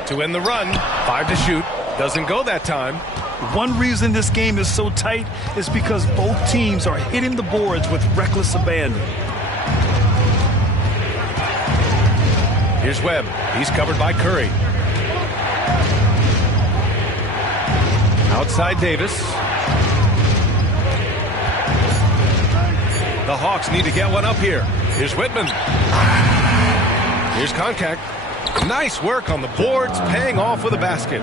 To end the run. 5 to shoot. Doesn't go that time. One reason this game is so tight is because both teams are hitting the boards with reckless abandon. Here's Webb. He's covered by Curry. Outside Davis. The Hawks need to get one up here. Here's Whitman. Here's Koncak. Nice work on the boards, paying off with a basket.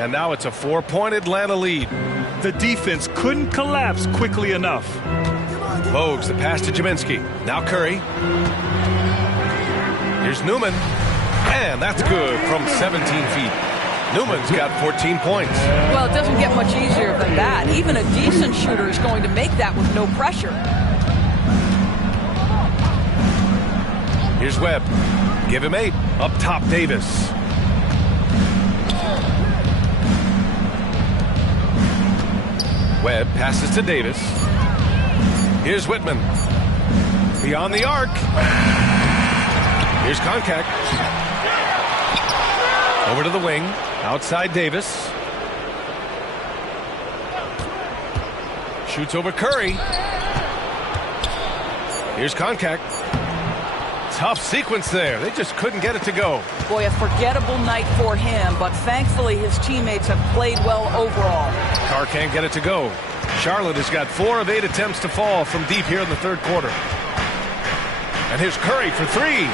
And now it's a 4-point Atlanta lead. The defense couldn't collapse quickly enough. Bogues, the pass to Jaminski. Now Curry. Here's Newman. And that's good from 17 feet. Newman's got 14 points. Well, it doesn't get much easier than that. Even a decent shooter is going to make that with no pressure. Here's Webb. Give him 8. Up top, Davis. Webb passes to Davis. Here's Whitman. Beyond the arc. Here's Koncak. Over to the wing. Outside Davis. Shoots over Curry. Here's Koncak. Tough sequence there. They just couldn't get it to go. Boy, a forgettable night for him, but thankfully his teammates have played well overall. Carr can't get it to go. Charlotte has got 4 of 8 attempts to fall from deep here in the third quarter. And here's Curry for 3.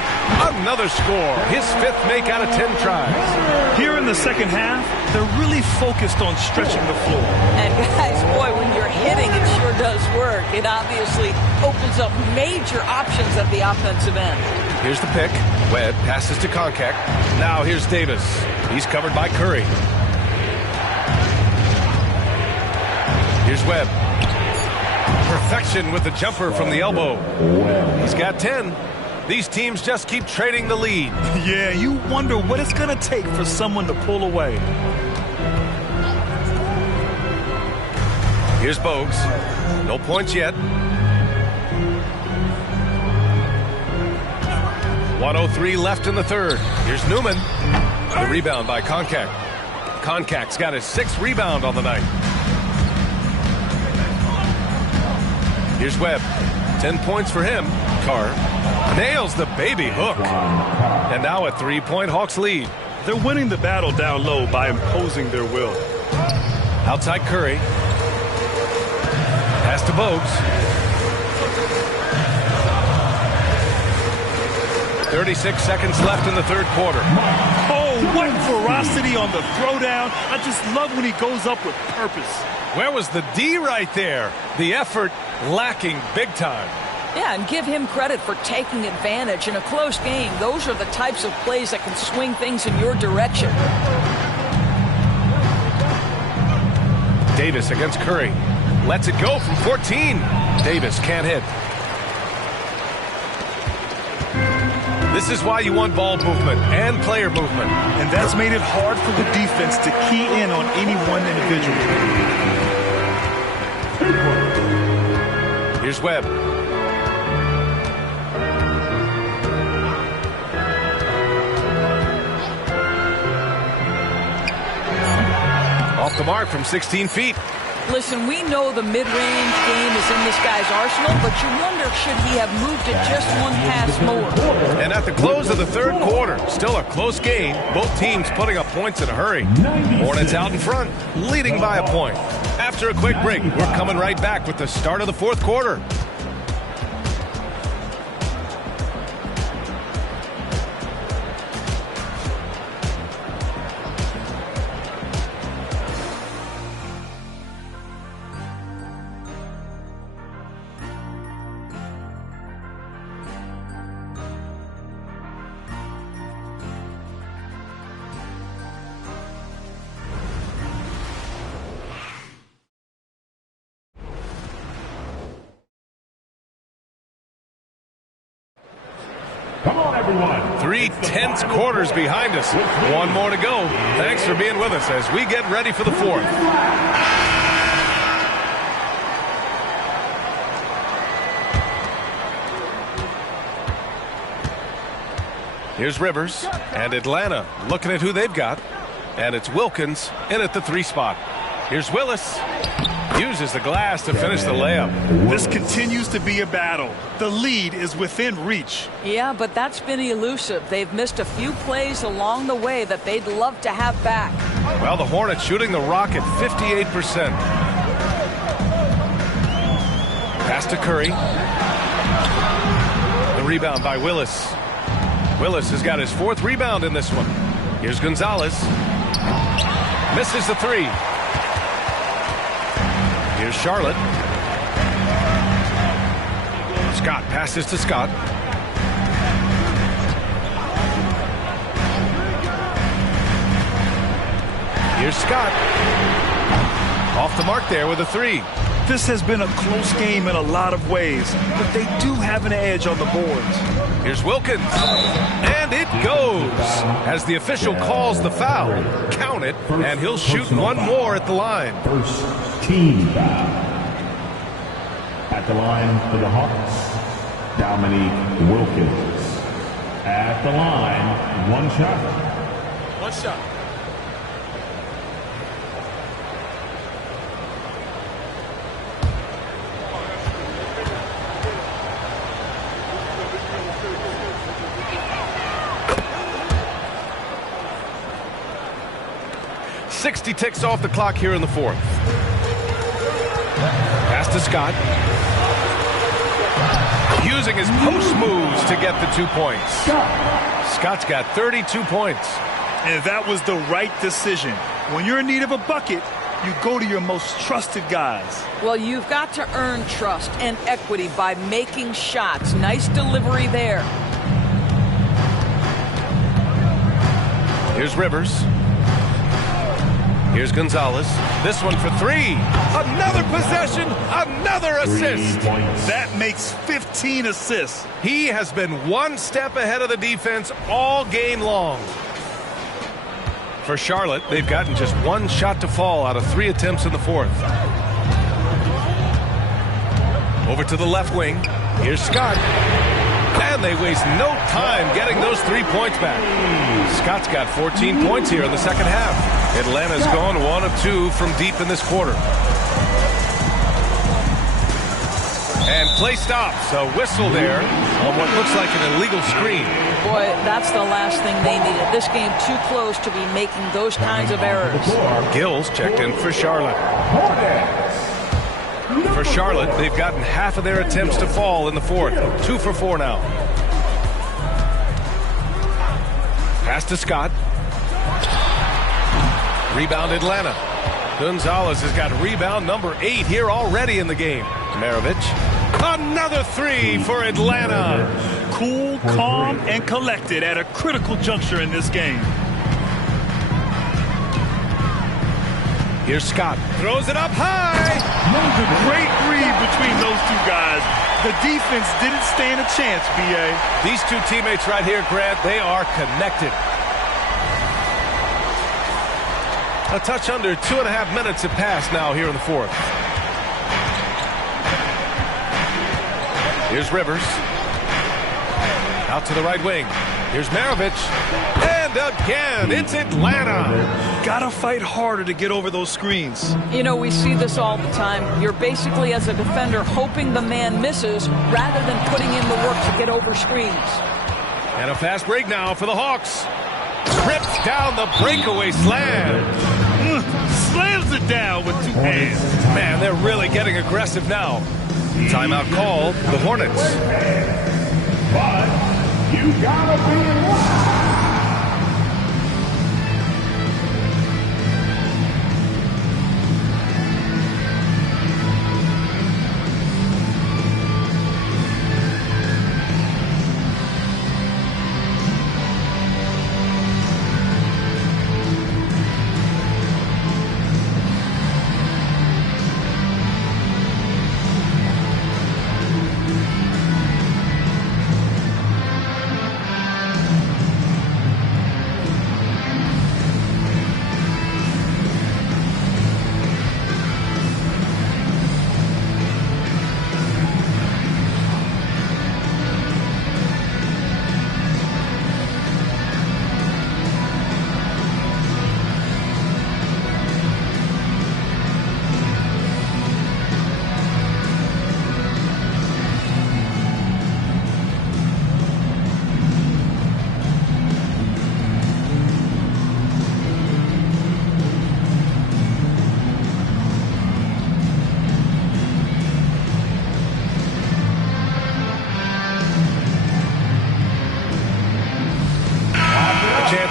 Another score. His 5th make out of 10 tries. Here in the second half, they're really focused on stretching the floor. And guys, boy, when you're hitting, it sure does work. It obviously opens up major options at the offensive end. Here's the pick. Webb passes to Koncak. Now here's Davis. He's covered by Curry. Here's Webb. Perfection with the jumper from the elbow. He's got 10. These teams just keep trading the lead. Yeah, you wonder what it's going to take for someone to pull away. Here's Bogues. No points yet. 1:03 left in the third. Here's Newman. The rebound by Koncak. Koncak's got his 6th rebound on the night. Here's Webb. 10 points for him. Carr nails the baby hook. And now a 3-point Hawks lead. They're winning the battle down low by imposing their will. Outside Curry. Pass to Bogues. 36 seconds left in the third quarter. Oh, what ferocity on the throwdown. I just love when he goes up with purpose. Where was the D right there? The effort lacking big time. Yeah, and give him credit for taking advantage in a close game. Those are the types of plays that can swing things in your direction. Davis against Curry. Lets it go from 14. Davis can't hit. This is why you want ball movement and player movement. And that's made it hard for the defense to key in on any one individual. Here's Webb. Off the mark from 16 feet. Listen, we know the mid-range game is in this guy's arsenal, but you wonder, should he have moved it just one pass more? And at the close of the third quarter, still a close game. Both teams putting up points in a hurry. Hornets out in front, leading by a point. After a quick break, we're coming right back with the start of the fourth quarter. Come on, everyone. 3 tense quarters behind us. One more to go. Thanks for being with us as we get ready for the fourth. Here's Rivers and Atlanta looking at who they've got. And it's Wilkins in at the 3 spot. Here's Willis. Uses the glass to finish the layup. This continues to be a battle. The lead is within reach. Yeah, but that's been elusive. They've missed a few plays along the way that they'd love to have back. Well, the Hornets shooting the rock at 58%. Pass to Curry. The rebound by Willis. Willis has got his 4th rebound in this one. Here's Gonzalez. Misses the 3. Here's Charlotte. Scott passes to Scott. Here's Scott. Off the mark there with a 3. This has been a close game in a lot of ways, but they do have an edge on the boards. Here's Wilkins. And it goes. As the official calls the foul, count it, and he'll shoot one more at the line. First team foul. At the line for the Hawks, Dominique Wilkins. At the line, 1 shot. 1 shot. .60 ticks off the clock here in the fourth. Pass to Scott. Using his post moves to get the 2 points. Scott's got 32 points. And that was the right decision. When you're in need of a bucket, you go to your most trusted guys. Well, you've got to earn trust and equity by making shots. Nice delivery there. Here's Rivers. Here's Gonzalez. This one for 3. Another possession, another assist. That makes 15 assists. He has been one step ahead of the defense all game long. For Charlotte, they've gotten just 1 shot to fall out of 3 attempts in the fourth. Over to the left wing. Here's Scott. And they waste no time getting those 3 points back. Scott's got 14 points here in the second half. Atlanta's gone 1 of 2 from deep in this quarter. And play stops. A whistle there on what looks like an illegal screen. Boy, that's the last thing they needed. This game too close to be making those kinds of errors. Gills checked in for Charlotte. For Charlotte, they've gotten half of their attempts to fall in the fourth. 2 for 4 now. Pass to Scott. Rebound Atlanta. Gonzalez has got rebound number 8 here already in the game. Maravich. Another 3 for Atlanta. Cool, calm, and collected at a critical juncture in this game. Here's Scott. Throws it up high. Great read between those two guys. The defense didn't stand a chance, B.A. These two teammates right here, Grant, they are connected. A touch under 2.5 minutes have passed now here in the fourth. Here's Rivers. Out to the right wing. Here's Maravich. And again, it's Atlanta. Gotta fight harder to get over those screens. You know, we see this all the time. You're basically, as a defender, hoping the man misses rather than putting in the work to get over screens. And a fast break now for the Hawks. Rips down the breakaway slam. Slams it down with two hands. Man, they're really getting aggressive now. Timeout call, the Hornets. But you gotta be wild.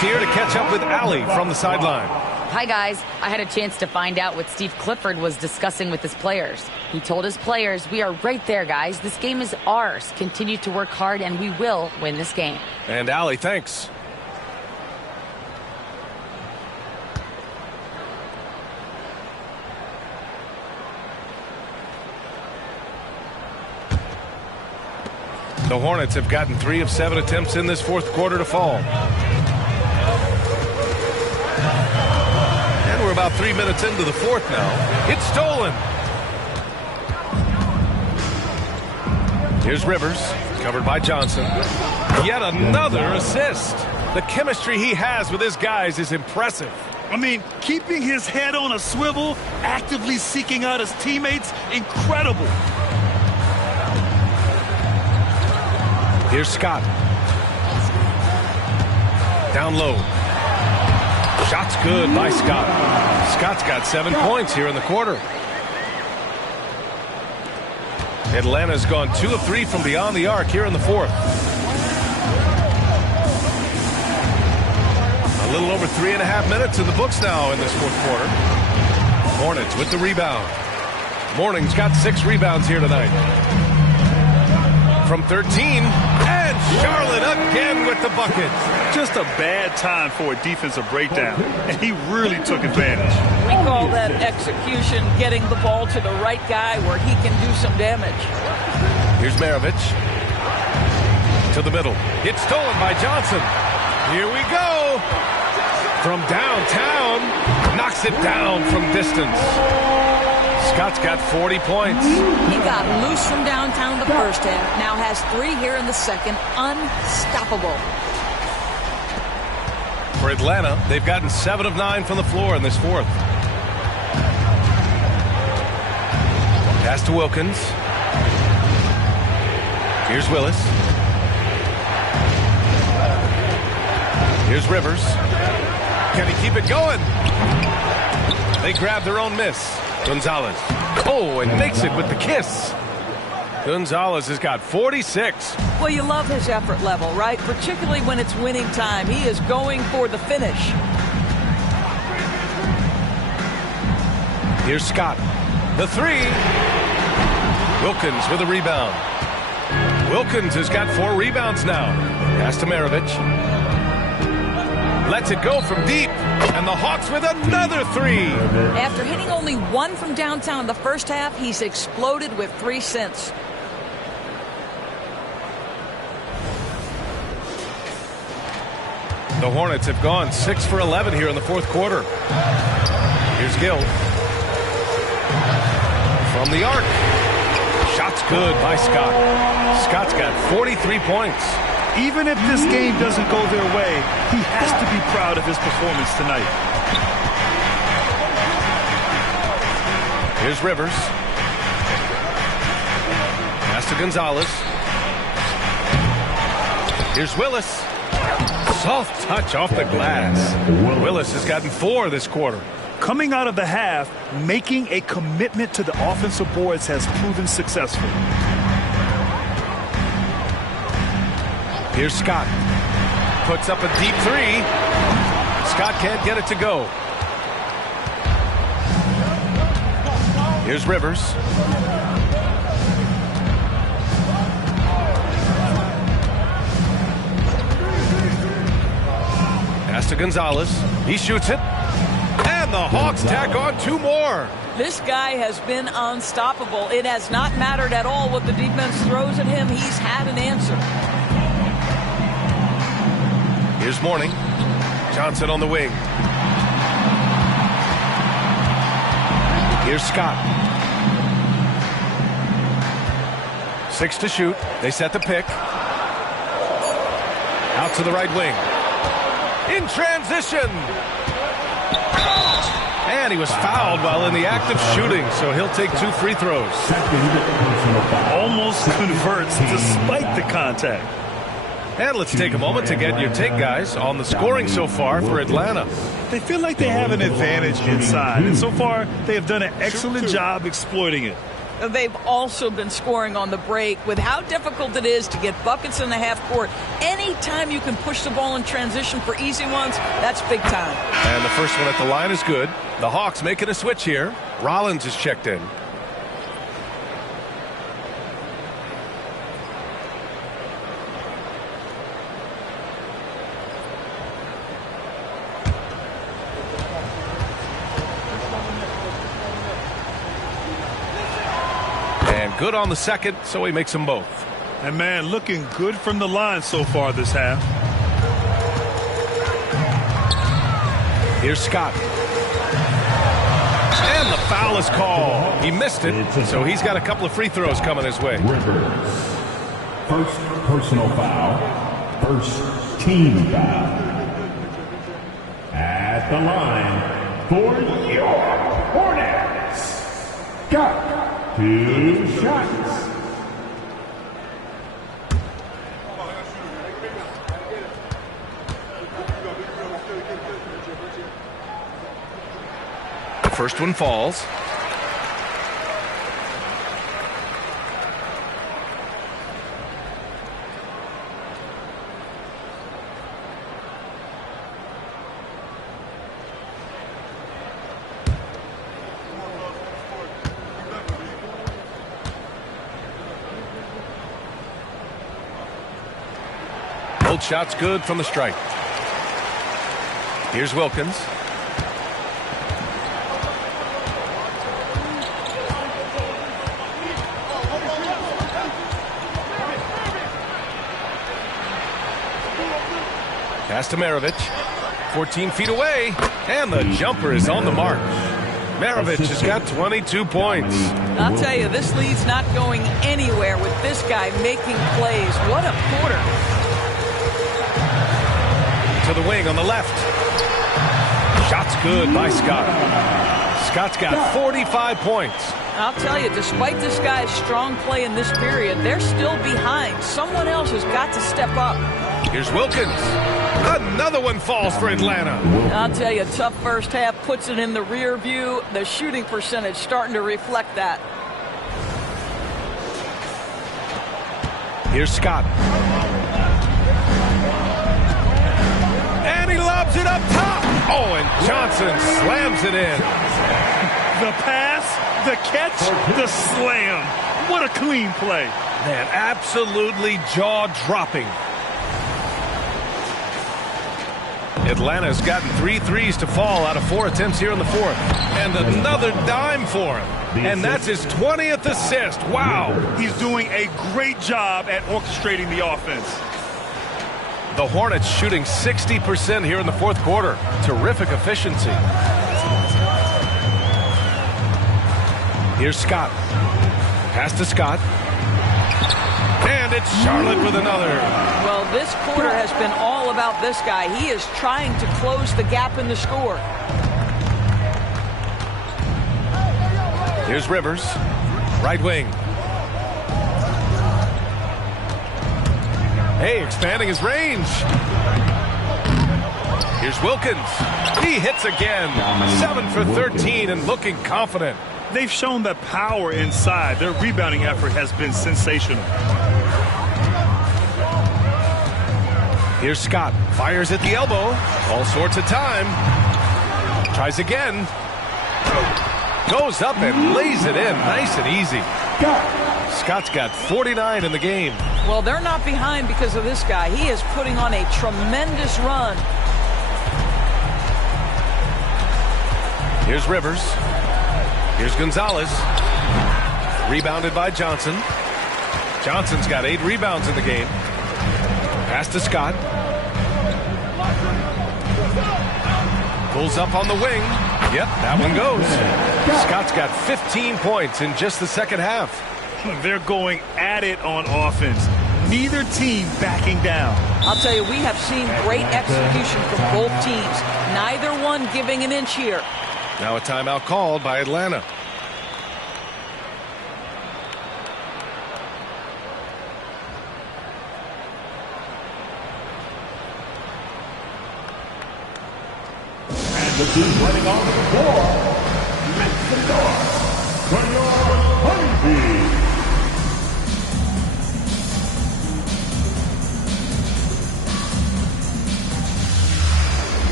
Here to catch up with Allie from the sideline. Hi, guys. I had a chance to find out what Steve Clifford was discussing with his players. He told his players, we are right there, guys. This game is ours. Continue to work hard, and we will win this game. And Allie, thanks. The Hornets have gotten 3 of 7 attempts in this fourth quarter to fall. We're about 3 minutes into the fourth now. It's stolen. Here's Rivers, covered by Johnson. Yet another assist. The chemistry he has with his guys is impressive. I mean, keeping his head on a swivel, actively seeking out his teammates, incredible. Here's Scott. Down low. Shot's good by Scott. Scott's got 7 points here in the quarter. Atlanta's gone 2 of 3 from beyond the arc here in the fourth. A little over 3.5 minutes in the books now in this fourth quarter. Hornets with the rebound. Morning's got 6 rebounds here tonight. From 13, and Charlotte again with the bucket. Just a bad time for a defensive breakdown, and he really took advantage. We call that execution, getting the ball to the right guy where he can do some damage. Here's Maravich. To the middle. It's stolen by Johnson. Here we go. From downtown, knocks it down from distance. Scott's got 40 points. He got loose from downtown the first half. Now has 3 here in the second. Unstoppable. For Atlanta, they've gotten 7 of 9 from the floor in this fourth. Pass to Wilkins. Here's Willis. Here's Rivers. Can he keep it going? They grab their own miss. Gonzalez. Oh, and makes it with the kiss. Gonzalez has got 46. Well, you love his effort level, right? Particularly when it's winning time. He is going for the finish. Here's Scott. The 3. Wilkins with a rebound. Wilkins has got 4 rebounds now. Pass to Maravich. Lets it go from deep. And the Hawks with another three. After hitting only one from downtown in the first half, he's exploded with 3 since. The Hornets have gone 6 for 11 here in the fourth quarter. Here's Gill. From the arc. Shot's good by Scott. Scott's got 43 points. Even if this game doesn't go their way, he has to be proud of his performance tonight. Here's Rivers. Pass to Gonzalez. Here's Willis. Soft touch off the glass. Willis has gotten 4 this quarter. Coming out of the half, making a commitment to the offensive boards has proven successful. Here's Scott. Puts up a deep 3. Scott can't get it to go. Here's Rivers. Pass to Gonzalez. He shoots it. And the Hawks tack on 2 more. This guy has been unstoppable. It has not mattered at all what the defense throws at him. He's had an answer. Here's Mourning. Johnson on the wing. Here's Scott. 6 to shoot. They set the pick. Out to the right wing. In transition. And he was fouled while in the act of shooting, so he'll take 2 free throws. Almost converts despite the contact. And let's take a moment to get your take, guys, on the scoring so far for Atlanta. They feel like they have an advantage inside, and so far they have done an excellent job exploiting it. They've also been scoring on the break. With how difficult it is to get buckets in the half court, anytime you can push the ball in transition for easy ones, that's big time. And the first one at the line is good. The Hawks making a switch here. Rollins is checked in. And good on the second, so he makes them both. And man, looking good from the line so far this half. Here's Scott. And the foul is called. He missed it, so he's got a couple of free throws coming his way. Rivers. First personal foul. First team foul. At the line for your Hornets. Got 2 shots. The first one falls. Both shots good from the stripe. Here's Wilkins. Pass to Maravich. 14 feet away. And the jumper is on the mark. Maravich has got 22 points. I'll tell you, this lead's not going anywhere with this guy making plays. What a quarter. To the wing on the left. Shot's good by Scott. Scott's got 45 points. I'll tell you, despite this guy's strong play in this period, they're still behind. Someone else has got to step up. Here's Wilkins. Another one falls for Atlanta. I'll tell you, tough first half puts it in the rear view. The shooting percentage starting to reflect that. Here's Scott. And he lobs it up top. Oh, and Johnson slams it in. The pass, the catch, the slam. What a clean play. Man, absolutely jaw-dropping. Atlanta's gotten 3 threes to fall out of 4 attempts here in the fourth. And another dime for him. And that's his 20th assist. Wow. He's doing a great job at orchestrating the offense. The Hornets shooting 60% here in the fourth quarter. Terrific efficiency. Here's Scott. Pass to Scott. And it's Charlotte with another. Well, this quarter has been all about this guy. He is trying to close the gap in the score. Here's Rivers. Right wing. Hey, expanding his range. Here's Wilkins. He hits again. 7 for 13 and looking confident. They've shown the power inside. Their rebounding effort has been sensational. Here's Scott. Fires at the elbow. All sorts of time. Tries again. Goes up and lays it in. Nice and easy. Scott's got 49 in the game. Well, they're not behind because of this guy. He is putting on a tremendous run. Here's Rivers. Here's Gonzalez. Rebounded by Johnson. Johnson's got 8 rebounds in the game. Pass to Scott. Pulls up on the wing. Yep, that one goes. Scott's got 15 points in just the second half. They're going at it on offense. Neither team backing down. I'll tell you, we have seen great execution from both teams. Neither one giving an inch here. Now a timeout called by Atlanta. And the team running onto the floor makes the door for your honeybee.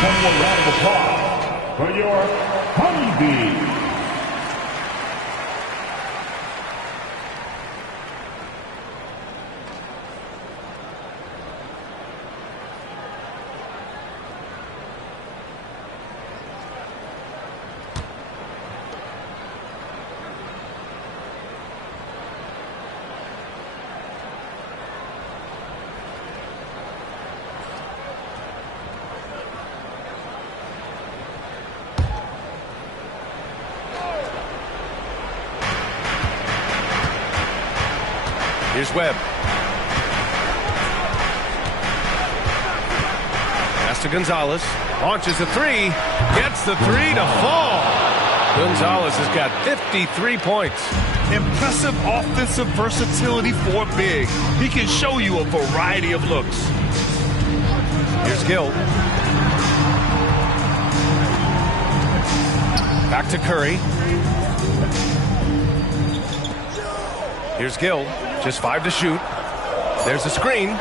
One more round of applause for your honeybee. Here's Webb. Pass to Gonzalez. Launches a 3. Gets the 3 to fall. Gonzalez has got 53 points. Impressive offensive versatility for big. He can show you a variety of looks. Here's Gill. Back to Curry. Here's Gill. Just 5 to shoot. There's a screen.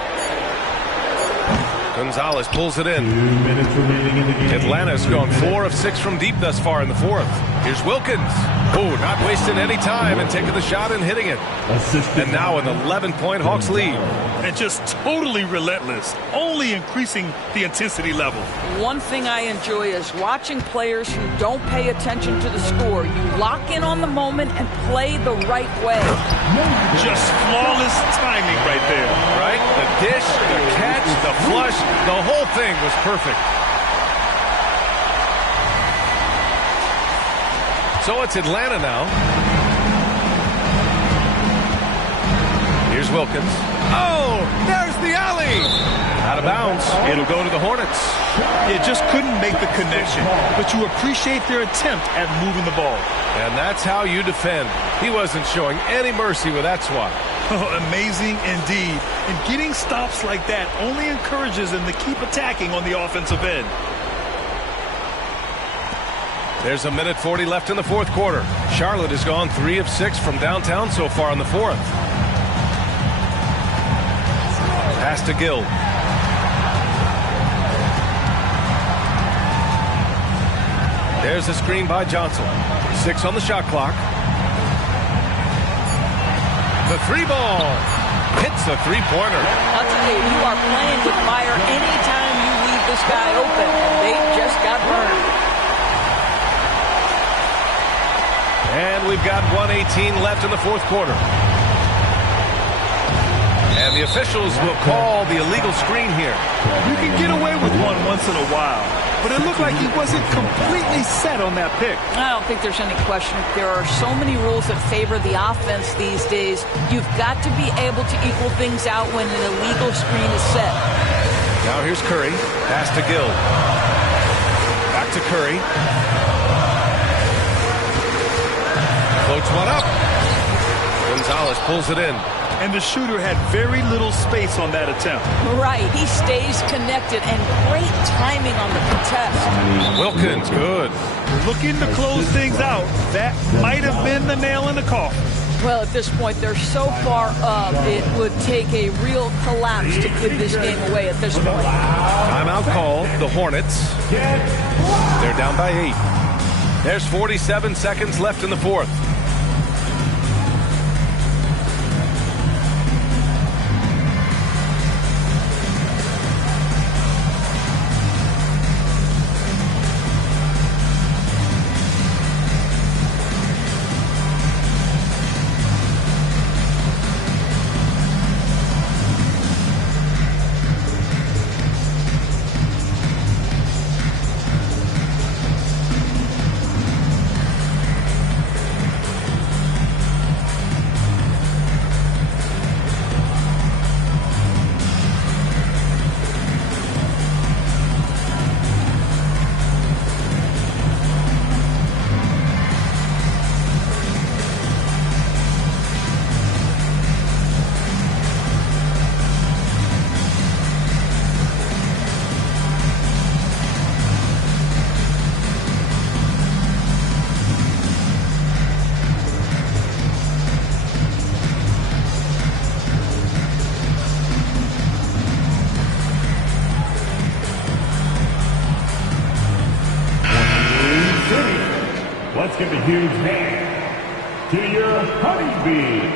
Gonzalez pulls it in. 2 minutes remaining in the game. Atlanta's gone 4 of 6 from deep thus far in the fourth. Here's Wilkins. Oh, not wasting any time and taking the shot and hitting it. And now an 11-point Hawks lead. And just totally relentless, only increasing the intensity level. One thing I enjoy is watching players who don't pay attention to the score. You lock in on the moment and play the right way. Just flawless timing right there. Right? The dish, the catch, the flush, The whole thing was perfect. So it's Atlanta now. Here's Wilkins. Oh, there's the alley. Out of bounds. It'll go to the Hornets. It just couldn't make the connection, but you appreciate their attempt at moving the ball. And that's how you defend. He wasn't showing any mercy with that swat. Oh, amazing indeed. And getting stops like that only encourages them to keep attacking on the offensive end. There's a minute 40 left in the fourth quarter. Charlotte has gone 3 of 6 from downtown so far in the fourth. Pass to Gill. There's a screen by Johnson. 6 on the shot clock. The 3-ball hits the three-pointer. I'll tell you, you are playing with fire anytime you leave this guy open. They just got burned. And we've got 1:18 left in the fourth quarter. And the officials will call the illegal screen here. You can get away with one once in a while, but it looked like he wasn't completely set on that pick. I don't think there's any question. There are so many rules that favor the offense these days. You've got to be able to equal things out when an illegal screen is set. Now here's Curry. Pass to Gill. Back to Curry. Floats one up. Gonzalez pulls it in. And the shooter had very little space on that attempt. Right. He stays connected, and great timing on the contest. Wilkins, good. Looking to close things out. That might have been the nail in the coffin. Well, at this point, they're so far up, it would take a real collapse to give this game away at this point. Timeout call, the Hornets. They're down by 8. There's 47 seconds left in the fourth. Let's give a huge hand to your honeybees.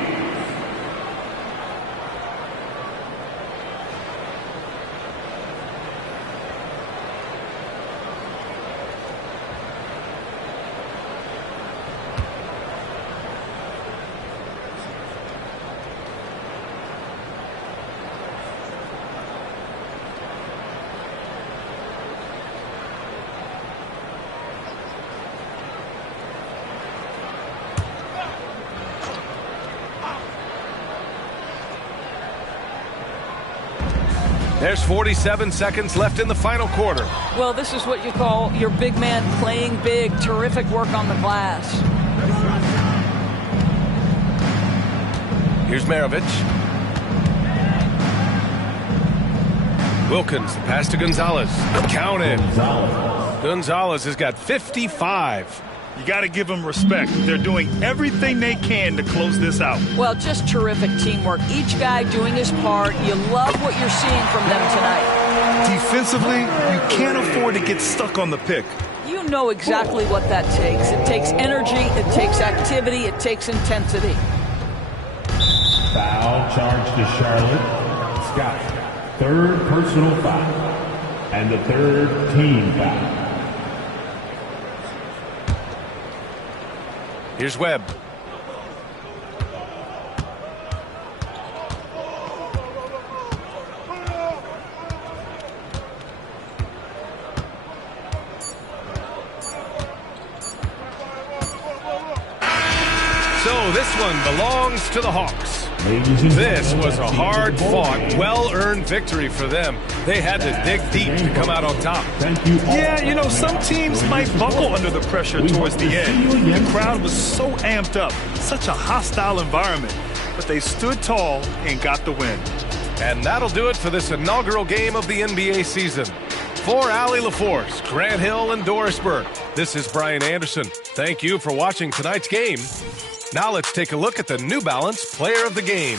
There's 47 seconds left in the final quarter. Well, this is what you call your big man playing big. Terrific work on the glass. Here's Maravich. Wilkins, the pass to Gonzalez. Counted. Gonzalez has got 55. You got to give them respect. They're doing everything they can to close this out. Well, just terrific teamwork. Each guy doing his part. You love what you're seeing from them tonight. Defensively, you can't afford to get stuck on the pick. You know exactly what that takes. It takes energy, it takes activity, it takes intensity. Foul charge to Charlotte. Scott, third personal foul. And the third team foul. Here's Webb. So this one belongs to the Hawks. Ladies and This was a gentlemen, hard-fought, well-earned victory for them. They had to dig deep to come out on top. Thank you all. Yeah, you know, some teams might buckle under the pressure towards the end. The crowd was so amped up, such a hostile environment. But they stood tall and got the win. And that'll do it for this inaugural game of the NBA season. For Allie LaForce, Grant Hill, and Doris Burke, this is Brian Anderson. Thank you for watching tonight's game. Now let's take a look at the New Balance Player of the Game.